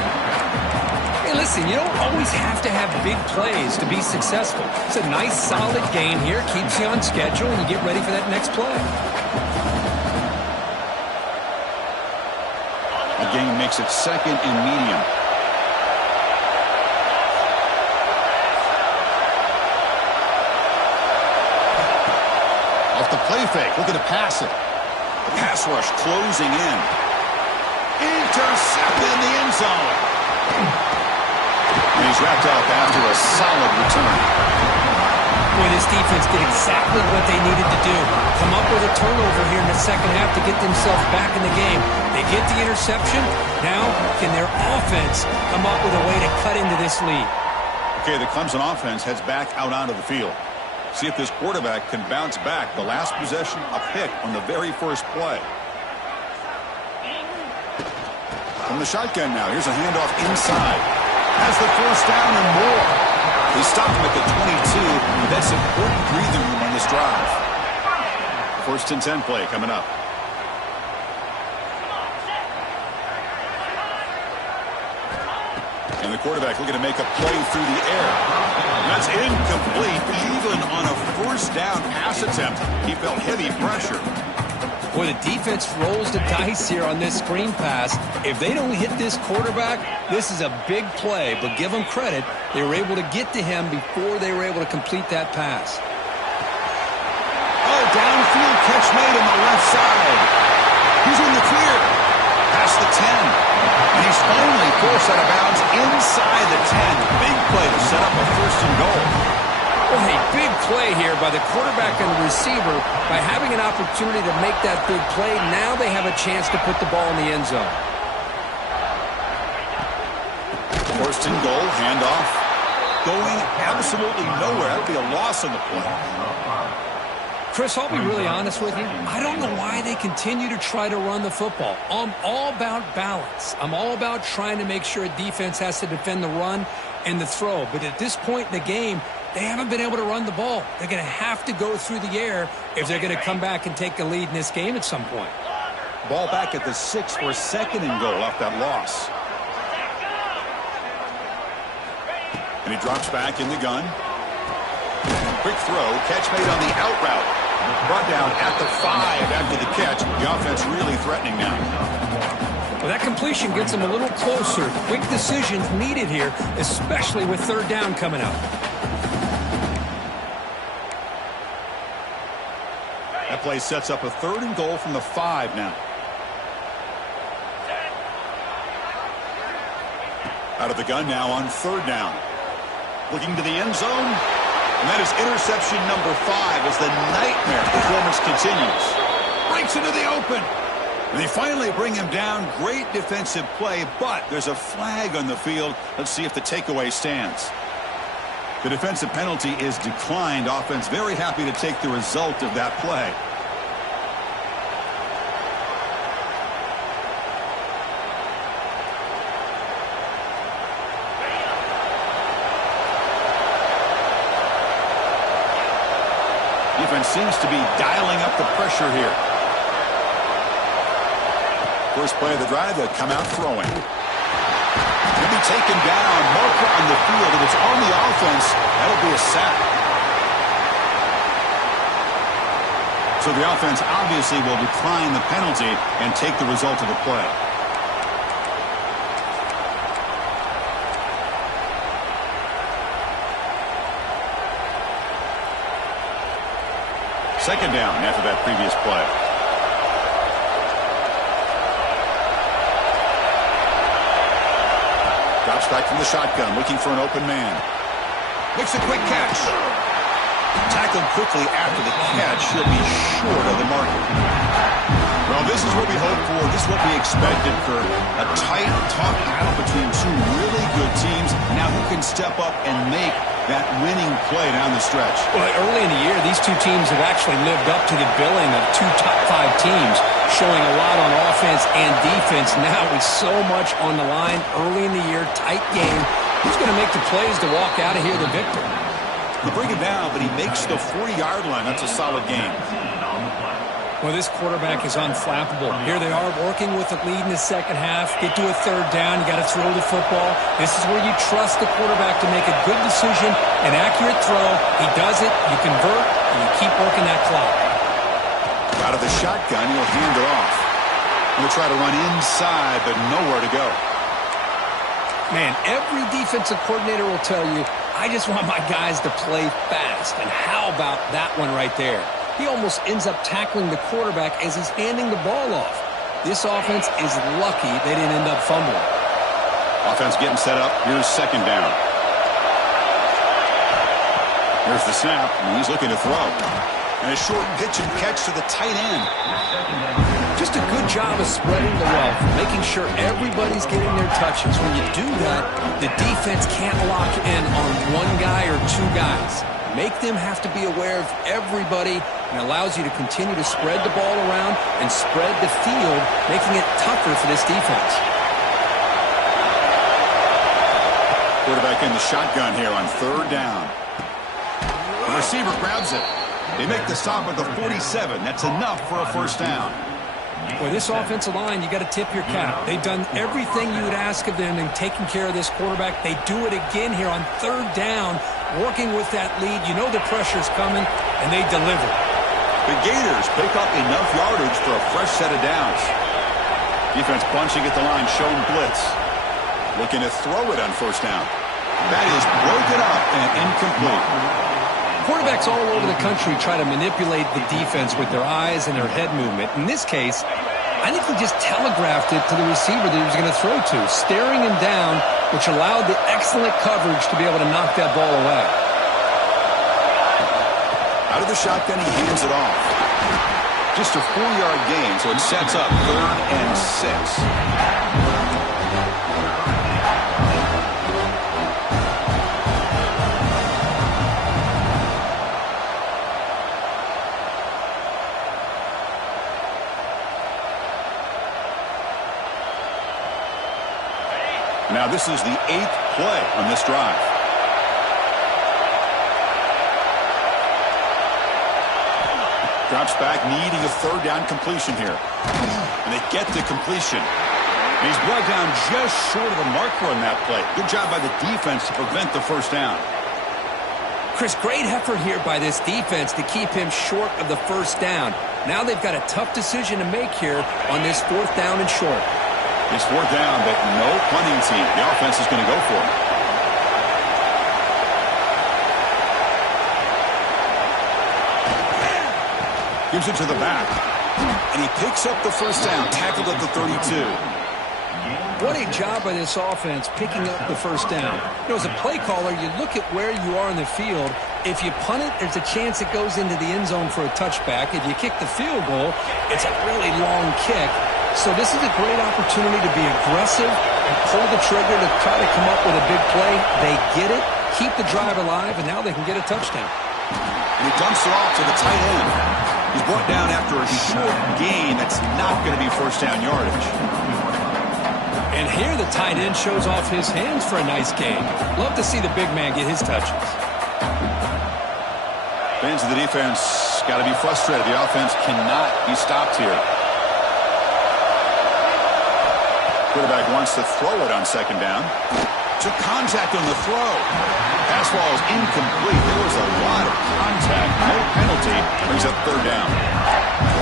Hey, listen, you don't always have to have big plays to be successful. It's a nice, solid gain here. Keeps you on schedule, and you get ready for that next play. The gain makes it second and medium. Off the play fake, looking to pass it. The pass rush closing in. Intercepted in the end zone. And he's wrapped up after a solid return. Boy, this defense did exactly what they needed to do. Come up with a turnover here in the second half to get themselves back in the game. They get the interception. Now, can their offense come up with a way to cut into this lead? Okay, the Clemson offense heads back out onto the field. See if this quarterback can bounce back. The last possession, a pick on the very first play. From the shotgun now, here's a handoff inside. Has the first down and more. They stopped him at the 22. That's important breathing room on this drive. First and 10 play coming up. And the quarterback looking to make a play through the air. That's incomplete. Even on a first down pass attempt, he felt heavy pressure. Boy, the defense rolls the dice here on this screen pass. If they don't hit this quarterback, this is a big play. But give them credit, they were able to get to him before they were able to complete that pass. Oh, downfield catch made on the left side. He's in the clear. Past the 10. And he's finally forced out of bounds inside the 10. Big play to set up a first and goal. Well, a big play here by the quarterback and the receiver. By having an opportunity to make that big play, now they have a chance to put the ball in the end zone. First and goal, handoff. Going absolutely nowhere. That'll be a loss on the play. Chris, I'll be really honest with you. I don't know why they continue to try to run the football. I'm all about balance. I'm all about trying to make sure a defense has to defend the run and the throw. But at this point in the game, they haven't been able to run the ball. They're going to have to go through the air if they're going to come back and take a lead in this game at some point. Ball back at the 6 for second and goal off that loss. And he drops back in the gun. Quick throw, catch made on the out route. Brought down at the 5 after the catch. The offense really threatening now. Well, that completion gets them a little closer. Quick decisions needed here, especially with third down coming up. That play sets up a third and goal from the 5 now. Out of the gun now on third down. Looking to the end zone. And that is interception number 5 as the nightmare performance continues. Breaks into the open. And they finally bring him down. Great defensive play, but there's a flag on the field. Let's see if the takeaway stands. The defensive penalty is declined. Offense very happy to take the result of that play. Defense seems to be dialing up the pressure here. First play of the drive, they'll come out throwing. He'll be be taken down. Marker on the field. If it's on the offense, that'll be a sack. So the offense obviously will decline the penalty and take the result of the play. Second down after that previous play. Drops back from the shotgun, looking for an open man. Makes a quick catch. Tackled quickly after the catch. He'll be short of the marker. Well, this is what we hoped for. This is what we expected for a tight, tough battle between two really good teams. Now who can step up and make that winning play down the stretch? Well, early in the year, these two teams have actually lived up to the billing of two top 5 teams, showing a lot on offense and defense. Now with so much on the line early in the year, tight game. Who's going to make the plays to walk out of here the victor? He'll bring it down, but he makes the 40-yard line. That's a solid game. Well, this quarterback is unflappable. Here they are working with a lead in the second half. Get to a third down. You got to throw the football. This is where you trust the quarterback to make a good decision, an accurate throw. He does it. You convert, and you keep working that clock. Out of the shotgun, he'll hand it off. He'll try to run inside, but nowhere to go. Man, every defensive coordinator will tell you, I just want my guys to play fast. And how about that one right there? He almost ends up tackling the quarterback as he's handing the ball off. This offense is lucky they didn't end up fumbling. Offense getting set up. Here's second down. Here's the snap, and he's looking to throw. And a short pitch and catch to the tight end. Just a good job of spreading the wealth, making sure everybody's getting their touches. When you do that, the defense can't lock in on one guy or two guys. Make them have to be aware of everybody, and allows you to continue to spread the ball around and spread the field, making it tougher for this defense. Quarterback in the shotgun here on third down. The receiver grabs it. They make the stop at the 47. That's enough for a first down. Well, this offensive line, you got to tip your cap. They've done everything you would ask of them in taking care of this quarterback. They do it again here on third down, working with that lead. You know the pressure's coming, and they deliver. The Gators pick up enough yardage for a fresh set of downs. Defense bunching at the line, showing blitz. Looking to throw it on first down. That is broken up and incomplete. Quarterbacks all over the country try to manipulate the defense with their eyes and their head movement. In this case, I think he just telegraphed it to the receiver that he was going to throw to, staring him down, which allowed the excellent coverage to be able to knock that ball away. Out of the shotgun, he hands it off. Just a 4-yard gain, so it sets up 3rd and 6. Now this is the 8th play on this drive. Drops back, needing a third down completion here. And they get the completion. And he's brought down just short of the marker on that play. Good job by the defense to prevent the first down. Chris, great effort here by this defense to keep him short of the first down. Now they've got a tough decision to make here on this 4th down and short. It's 4th down, but no punting team. The offense is going to go for it. Gives it to the back. And he picks up the first down, tackled at the 32. What a job by this offense picking up the first down. You know, as a play caller, you look at where you are in the field. If you punt it, there's a chance it goes into the end zone for a touchback. If you kick the field goal, it's a really long kick. So this is a great opportunity to be aggressive and pull the trigger to try to come up with a big play. They get it, keep the drive alive, and now they can get a touchdown. And he dumps it off to the tight end. He's brought down after a short gain. That's not going to be first down yardage. And here the tight end shows off his hands for a nice gain. Love to see the big man get his touches. Fans of the defense got to be frustrated. The offense cannot be stopped here. Quarterback wants to throw it on second down. Took contact on the throw. Pass ball is incomplete. There was a lot of contact. No penalty. Brings up third down.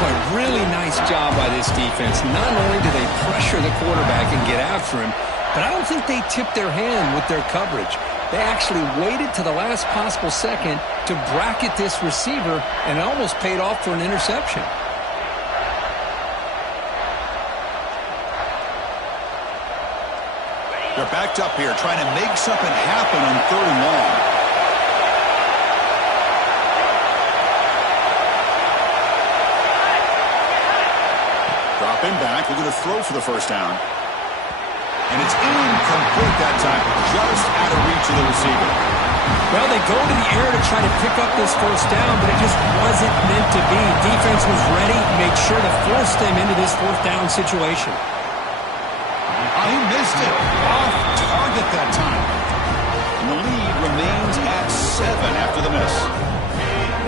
Boy, really nice job by this defense. Not only do they pressure the quarterback and get after him, but I don't think they tipped their hand with their coverage. They actually waited to the last possible second to bracket this receiver, and it almost paid off for an interception. They're backed up here, trying to make something happen on third and long. Drop him back. Looking to throw for the first down. And it's incomplete that time, just out of reach of the receiver. Well, they go to the air to try to pick up this first down, but it just wasn't meant to be. Defense was ready, made sure to force them into this fourth down situation. He missed it. Off target that time. And the lead remains at 7 after the miss.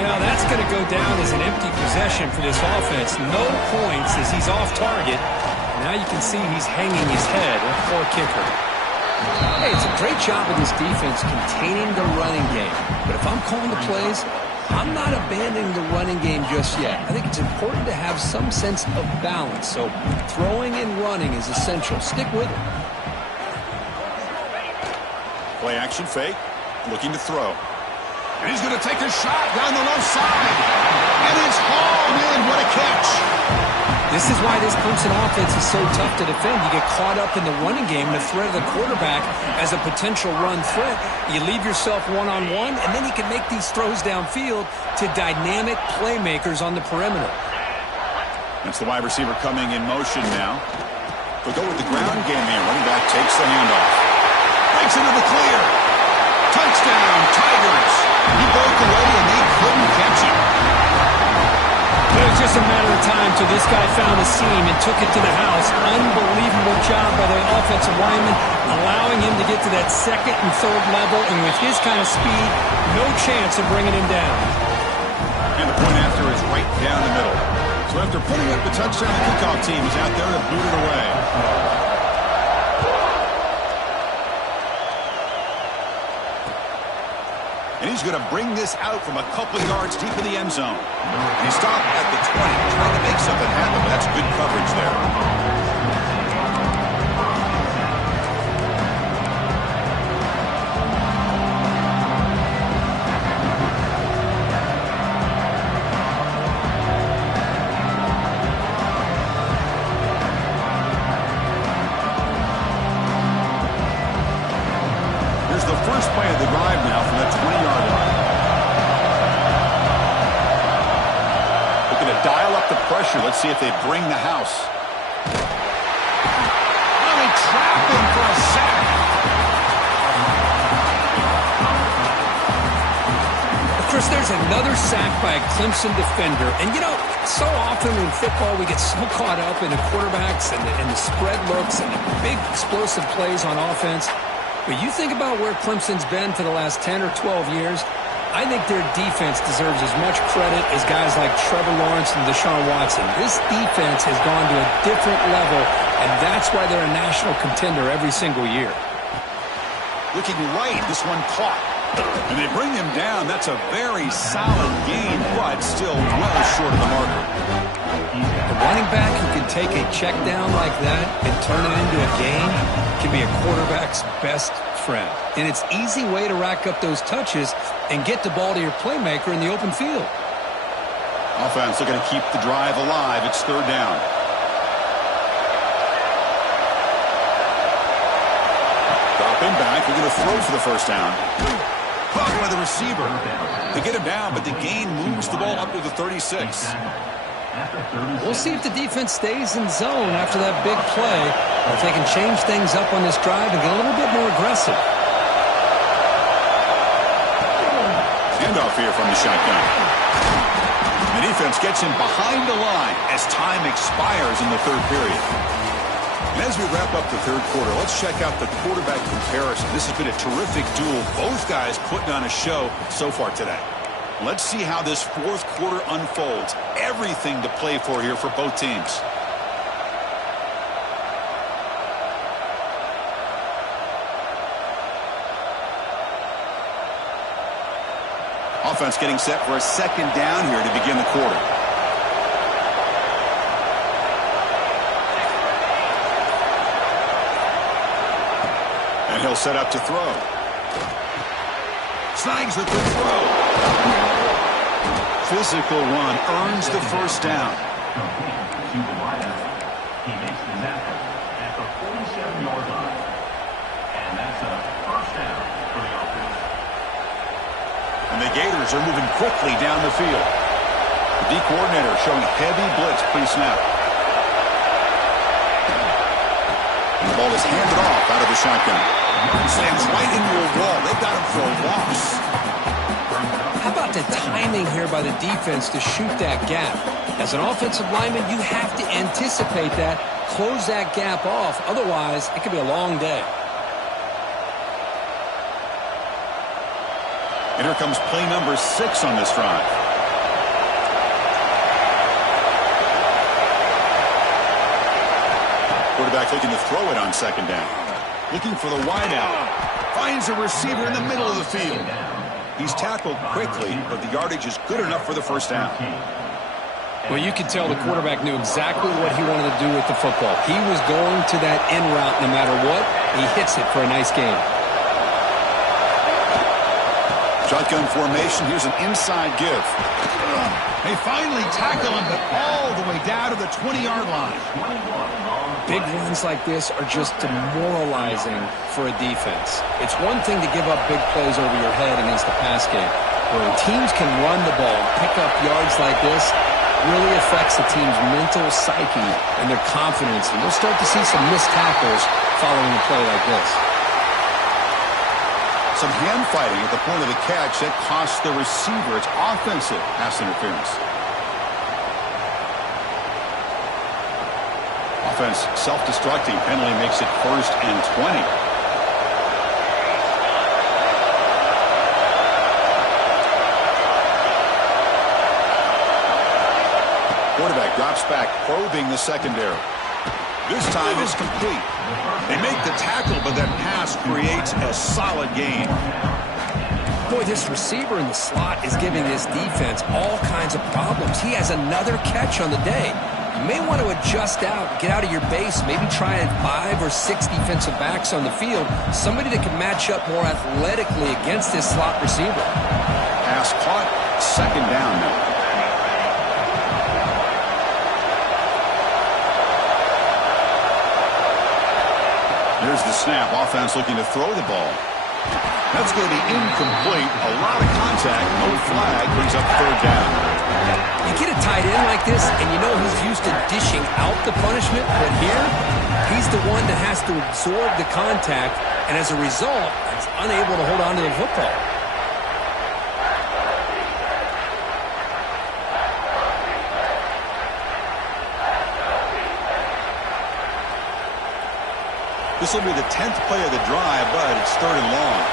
Now, that's going to go down as an empty possession for this offense. No points as he's off target. Now you can see he's hanging his head. A poor kicker. Hey, it's a great job of this defense containing the running game. But if I'm calling the plays, I'm not abandoning the running game just yet. I think it's important to have some sense of balance. So throwing and running is essential. Stick with it. Play action fake. Looking to throw. And he's going to take a shot down the left side. And it's hauled in. What a catch. This is why this Clemson offense is so tough to defend. You get caught up in the running game, the threat of the quarterback as a potential run threat. You leave yourself one-on-one, and then you can make these throws downfield to dynamic playmakers on the perimeter. That's the wide receiver coming in motion now. They'll go with the ground game here. Running back takes the handoff. Breaks into the clear. Touchdown, Tigers. He broke away, and they couldn't catch him. It was just a matter of time till this guy found a seam and took it to the house. Unbelievable job by the offensive lineman, allowing him to get to that second and third level, and with his kind of speed, no chance of bringing him down. And the point after is right down the middle. So after putting up the touchdown, the kickoff team is out there to boot it away. And he's going to bring this out from a couple yards deep in the end zone. And he stopped at the 20, trying to make something happen, but that's good coverage there. Here's the first play of the drive now from that 20-yard line. Looking to dial up the pressure. Let's see if they bring the house. Oh, they trap him for a sack. Chris, there's another sack by a Clemson defender. And, you know, so often in football we get so caught up in the quarterbacks and the spread looks and the big explosive plays on offense. But you think about where Clemson's been for the last 10 or 12 years, I think their defense deserves as much credit as guys like Trevor Lawrence and Deshaun Watson. This defense has gone to a different level, and that's why they're a national contender every single year. Looking right, this one caught. And they bring him down. That's a very solid gain, but still well short of the marker. A running back who can take a check down like that and turn it into a gain can be a quarterback's best friend. And it's an easy way to rack up those touches and get the ball to your playmaker in the open field. Offense looking to keep the drive alive. It's third down. Dropping back. We're going to throw for the first down. Caught by the receiver. They get him down, but the gain moves the ball up to the 36. We'll see if the defense stays in zone after that big play, or if they can change things up on this drive and get a little bit more aggressive. Handoff here from the shotgun. The defense gets him behind the line as time expires in the third period. And as we wrap up the third quarter, let's check out the quarterback comparison. This has been a terrific duel. Both guys putting on a show so far today. Let's see how this fourth quarter unfolds. Everything to play for here for both teams. Offense getting set for a second down here to begin the quarter. And he'll set up to throw. Snags with the throw. Physical run earns the first down. He makes the tackle at the 47-yard line. And that's a first down for the offense. And the Gators are moving quickly down the field. The D coordinator showing heavy blitz pre-snap. The ball is handed off out of the shotgun. Slams right into a wall. They've got him for a loss. How about the timing here by the defense to shoot that gap? As an offensive lineman, you have to anticipate that, close that gap off. Otherwise, it could be a long day. And here comes play number 6 on this drive. Quarterback looking to throw it on second down. Looking for the wideout. Finds a receiver in the middle of the field. He's tackled quickly, but the yardage is good enough for the first down. Well, you could tell the quarterback knew exactly what he wanted to do with the football. He was going to that end route no matter what. He hits it for a nice gain. Shotgun formation. Here's an inside give. They finally tackle him, but all the way down to the 20-yard line. Big runs like this are just demoralizing for a defense. It's one thing to give up big plays over your head against the pass game. But when teams can run the ball, pick up yards like this, really affects the team's mental psyche and their confidence. And you'll start to see some missed tackles following a play like this. Some hand fighting at the point of the catch that costs the receiver. It's offensive pass interference. Offense self-destructing. Penalty makes it 1st and 20. Quarterback drops back, probing the secondary. This time it's complete. They make the tackle, but that pass creates a solid gain. Boy, this receiver in the slot is giving this defense all kinds of problems. He has another catch on the day. You may want to adjust out, get out of your base, maybe try 5 or 6 defensive backs on the field, somebody that can match up more athletically against this slot receiver. Pass caught, second down now. Here's the snap. Offense looking to throw the ball. That's going to be incomplete. A lot of contact. No flag. Brings up 3rd down. You get a tight end like this, and you know he's used to dishing out the punishment, but here, he's the one that has to absorb the contact, and as a result, he's unable to hold on to the football. This will be the 10th play of the drive, but it's 3rd and long.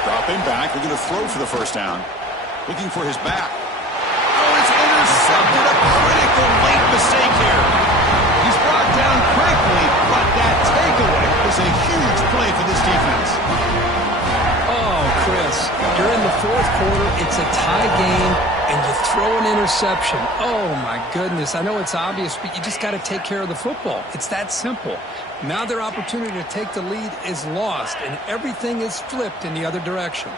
Dropping back, looking to throw for the first down. Looking for his back. Oh, it's intercepted. A critical late mistake here. He's brought down quickly, but that takeaway is a huge play for this defense. Oh, Chris, you're in the 4th quarter. It's a tie game, and you throw an interception. Oh, my goodness. I know it's obvious, but you just got to take care of the football. It's that simple. Now their opportunity to take the lead is lost, and everything is flipped in the other direction.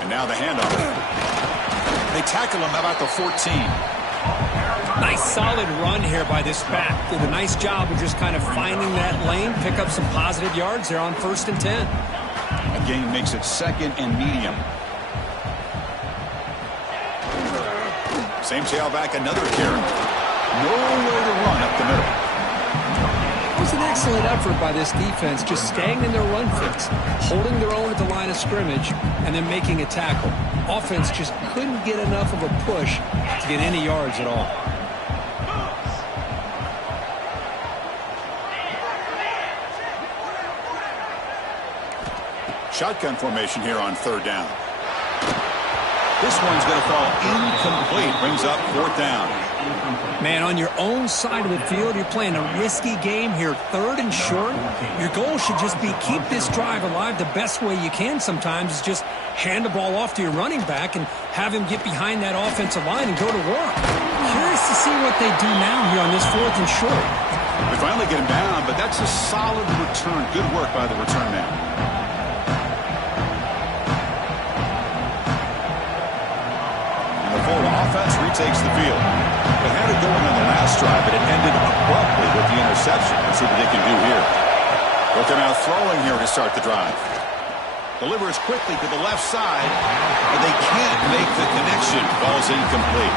And now the handoff. They tackle him about the 14. Nice solid run here by this back. Did a nice job of just kind of finding that lane, pick up some positive yards. They're on 1st and 10. A gain makes it 2nd and medium. Same tailback, another carry. Nowhere to run up the middle. It was an excellent effort by this defense, just staying in their run fix, holding their own at the line of scrimmage, and then making a tackle. Offense just couldn't get enough of a push to get any yards at all. Shotgun formation here on 3rd down. This one's going to fall incomplete. Brings up 4th down. Man, on your own side of the field, you're playing a risky game here, 3rd and short. Your goal should just be keep this drive alive the best way you can sometimes is just hand the ball off to your running back and have him get behind that offensive line and go to work. Curious to see what they do now here on this 4th and short. They finally get him down, but that's a solid return. Good work by the return man. And the Florida offense retakes the field. They had it going on the last drive, but it ended abruptly with the interception. Let's see what they can do here. But they're now throwing here to start the drive. Delivers quickly to the left side, and they can't make the connection. Ball's incomplete.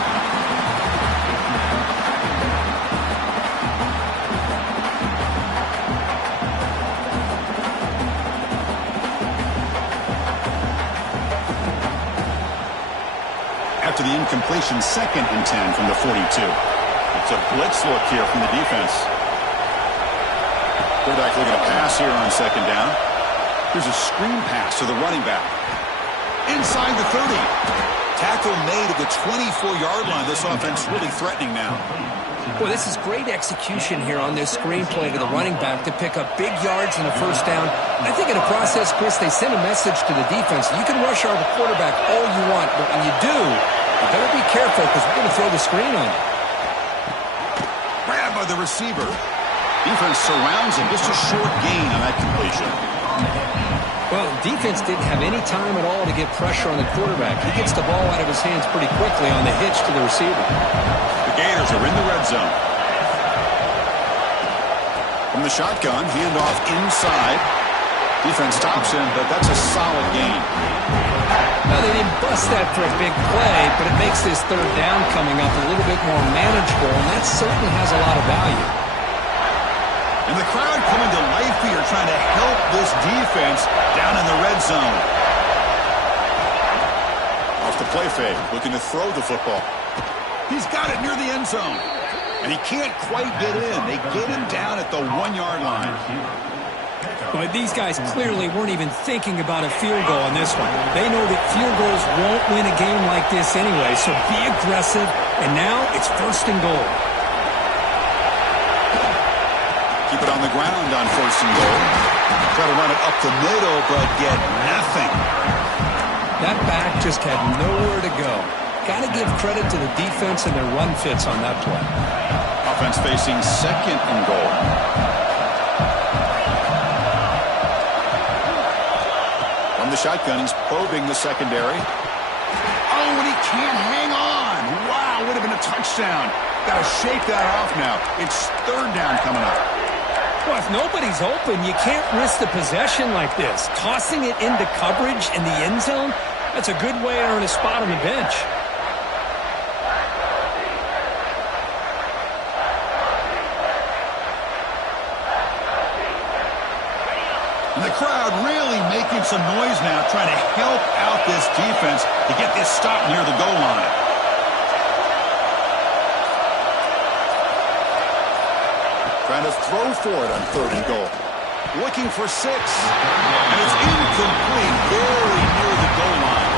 After the incompletion, 2nd and 10 from the 42. It's a blitz look here from the defense. Quarterback looking to pass here on 2nd down. Here's a screen pass to the running back. Inside the 30. Tackle made at the 24-yard line. This offense really threatening now. Boy, this is great execution here on this screenplay to the running back to pick up big yards and a 1st down. I think in the process, Chris, they send a message to the defense. You can rush our quarterback all you want, but when you do, you better be careful because we're going to throw the screen on you. Grabbed by the receiver. Defense surrounds him. Just a short gain on that completion. Well, defense didn't have any time at all to get pressure on the quarterback. He gets the ball out of his hands pretty quickly on the hitch to the receiver. The Gators are in the red zone. From the shotgun, handoff inside. Defense stops him, but that's a solid gain. Now, they didn't bust that for a big play, but it makes this 3rd down coming up a little bit more manageable, and that certainly has a lot of value. And the crowd coming to life here, trying to help this defense down in the red zone. Off the play fake, looking to throw the football. He's got it near the end zone. And he can't quite get in. They get him down at the 1-yard line. But these guys clearly weren't even thinking about a field goal on this one. They know that field goals won't win a game like this anyway, so be aggressive. And now it's 1st and goal. Keep it on the ground on 1st and goal. Try to run it up the middle, but get nothing. That back just had nowhere to go. Got to give credit to the defense and their run fits on that play. Offense facing 2nd and goal. From the shotgun, he's probing the secondary. Oh, and he can't hang on. Wow, would have been a touchdown. Got to shake that off now. It's 3rd down coming up. Well, if nobody's open, you can't risk the possession like this. Tossing it into coverage in the end zone, that's a good way to earn a spot on the bench. And the crowd really making some noise now, trying to help out this defense to get this stop near the goal line. Trying to throw for it on 3rd and goal. Looking for 6. And it's incomplete, very near the goal line.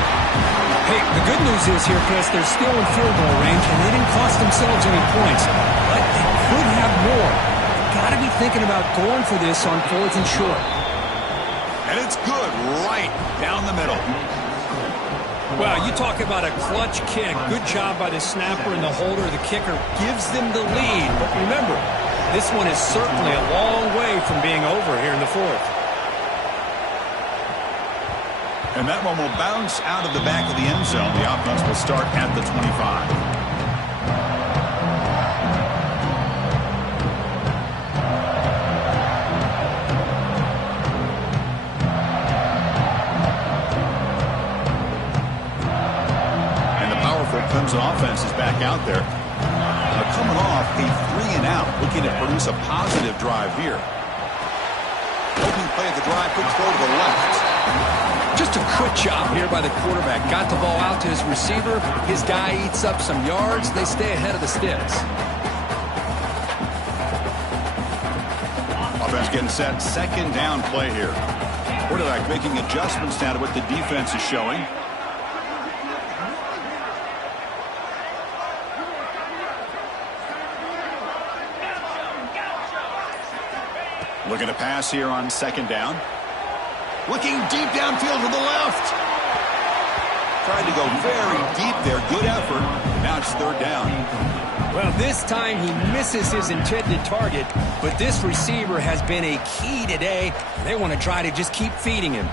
Hey, the good news is here, Chris, they're still in field goal range, and they didn't cost themselves any points. But they could have more. Got to be thinking about going for this on 4th and short. And it's good right down the middle. Well, you talk about a clutch kick. Good job by the snapper and the holder. The kicker gives them the lead. But remember, this one is certainly a long way from being over here in the 4th. And that one will bounce out of the back of the end zone. The offense will start at the 25. Clemson offense is back out there. Coming off a 3-and-out, looking to produce a positive drive here. Opening play of the drive, quick throw to the left. Just a quick job here by the quarterback. Got the ball out to his receiver. His guy eats up some yards. They stay ahead of the sticks. Offense getting set. 2nd down play here. Quarterback making adjustments now to what the defense is showing. Looking to pass here on second down. Looking deep downfield to the left. Tried to go very deep there. Good effort. Now it's third down. Well, this time he misses his intended target, but this receiver has been a key today. They want to try to just keep feeding him.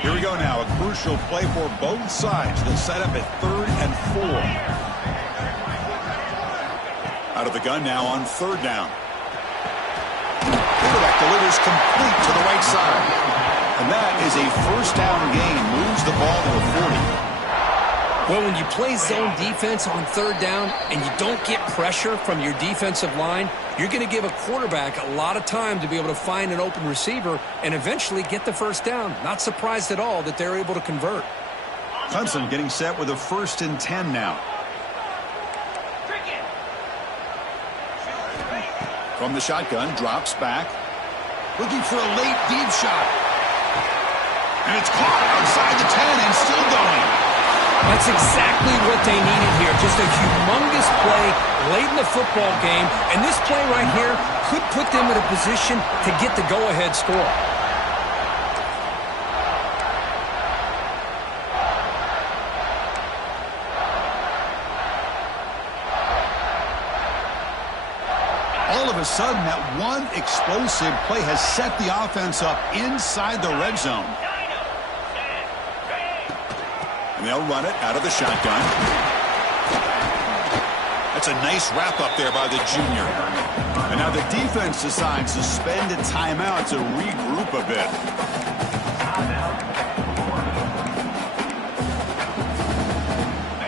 Here we go now. A crucial play for both sides. They'll set up at 3rd and 4. Out of the gun now on 3rd down. Quarterback delivers complete to the right side. And that is a first down gain. Moves the ball to the 40. Well, when you play zone defense on 3rd down and you don't get pressure from your defensive line, you're going to give a quarterback a lot of time to be able to find an open receiver and eventually get the first down. Not surprised at all that they're able to convert. Clemson getting set with a 1st and 10 now. From the shotgun, drops back. Looking for a late deep shot. And it's caught outside the 10 and still going. That's exactly what they needed here. Just a humongous play late in the football game. And this play right here could put them in a position to get the go-ahead score. All of a sudden, that one explosive play has set the offense up inside the red zone. And they'll run it out of the shotgun. That's a nice wrap-up there by the junior. And now the defense decides to spend a timeout to regroup a bit.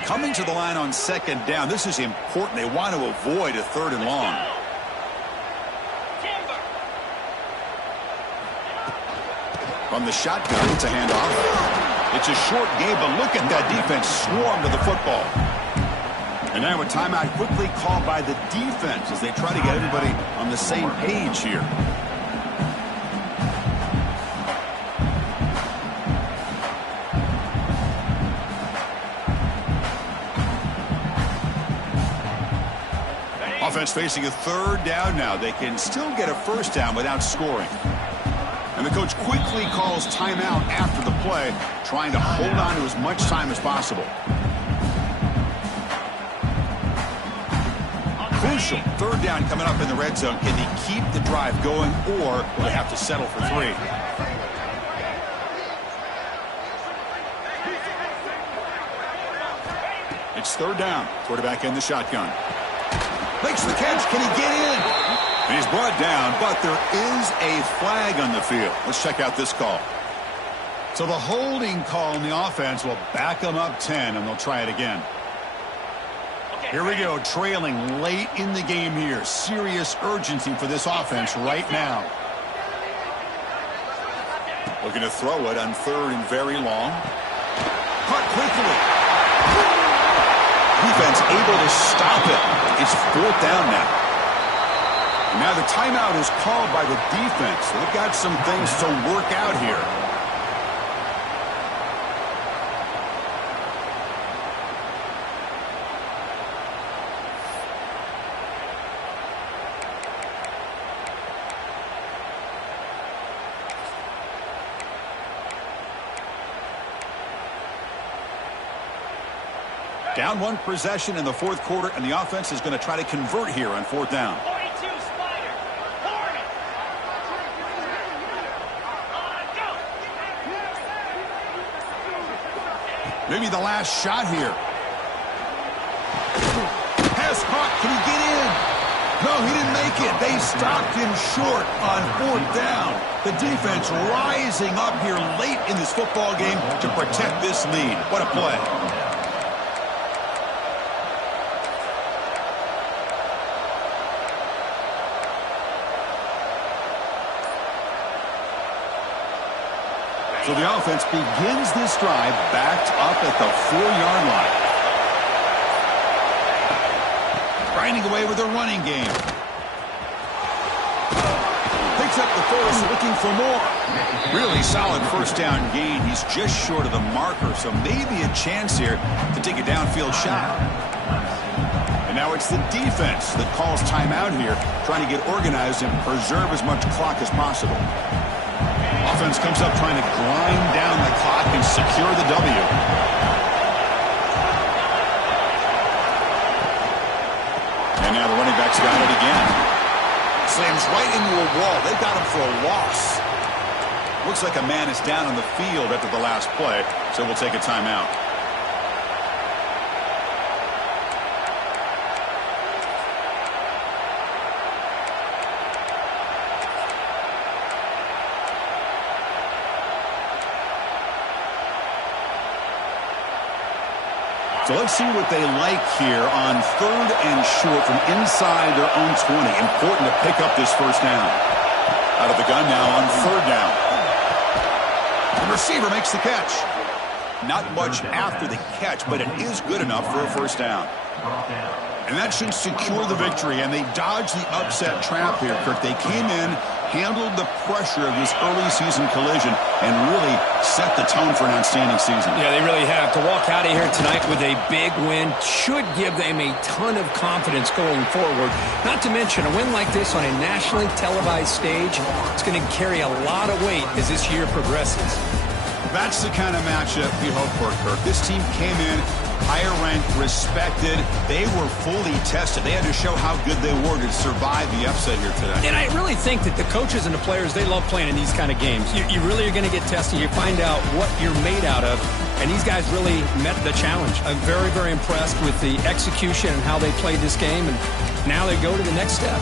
Coming to the line on 2nd down, this is important. They want to avoid a 3rd and long. From the shotgun, it's a handoff. It's a short game, but look at that defense swarm to the football. And now a timeout quickly called by the defense as they try to get everybody on the same page here. Offense facing a 3rd down now. They can still get a first down without scoring. And the coach quickly calls timeout after the play, trying to hold on to as much time as possible. Crucial 3rd down coming up in the red zone. Can they keep the drive going, or will they have to settle for 3? It's 3rd down. Quarterback in the shotgun. Makes the catch. Can he get in? He's brought down, but there is a flag on the field. Let's check out this call. So the holding call in the offense will back them up 10, and they'll try it again. Here we go, trailing late in the game here. Serious urgency for this offense right now. Looking to throw it on 3rd and very long. Caught quickly. Defense able to stop it. It's 4th down now. Now the timeout is called by the defense. They've got some things to work out here. Down 1 possession in the 4th quarter, and the offense is going to try to convert here on 4th down. Maybe the last shot here. Pass caught. Can he get in? No, he didn't make it. They stopped him short on 4th down. The defense rising up here late in this football game to protect this lead. What a play. So the offense begins this drive backed up at the 4-yard line. Grinding away with a running game. Picks up the first, looking for more. Really solid first down gain. He's just short of the marker, so maybe a chance here to take a downfield shot. And now it's the defense that calls timeout here, trying to get organized and preserve as much clock as possible. Offense comes up trying to grind down the clock and secure the W. And now the running back's got it again. Slams right into a wall. They've got him for a loss. Looks like a man is down on the field after the last play, so we'll take a timeout. So let's see what they like here on 3rd and short from inside their own 20. Important to pick up this first down. Out of the gun now on 3rd down. The receiver makes the catch. Not much after the catch, but it is good enough for a first down. And that should secure the victory, and they dodged the upset trap here, Kirk. They came in, handled the pressure of this early season collision, and really set the tone for an outstanding season. Yeah, they really have. To walk out of here tonight with a big win should give them a ton of confidence going forward. Not to mention, a win like this on a nationally televised stage, it's going to carry a lot of weight as this year progresses. That's the kind of matchup we hope for, Kirk. This team came in higher ranked, respected. They were fully tested. They had to show how good they were to survive the upset here today. And I really think that the coaches and the players, they love playing in these kind of games. You really are going to get tested. You find out what you're made out of. And these guys really met the challenge. I'm very, very impressed with the execution and how they played this game. And now they go to the next step.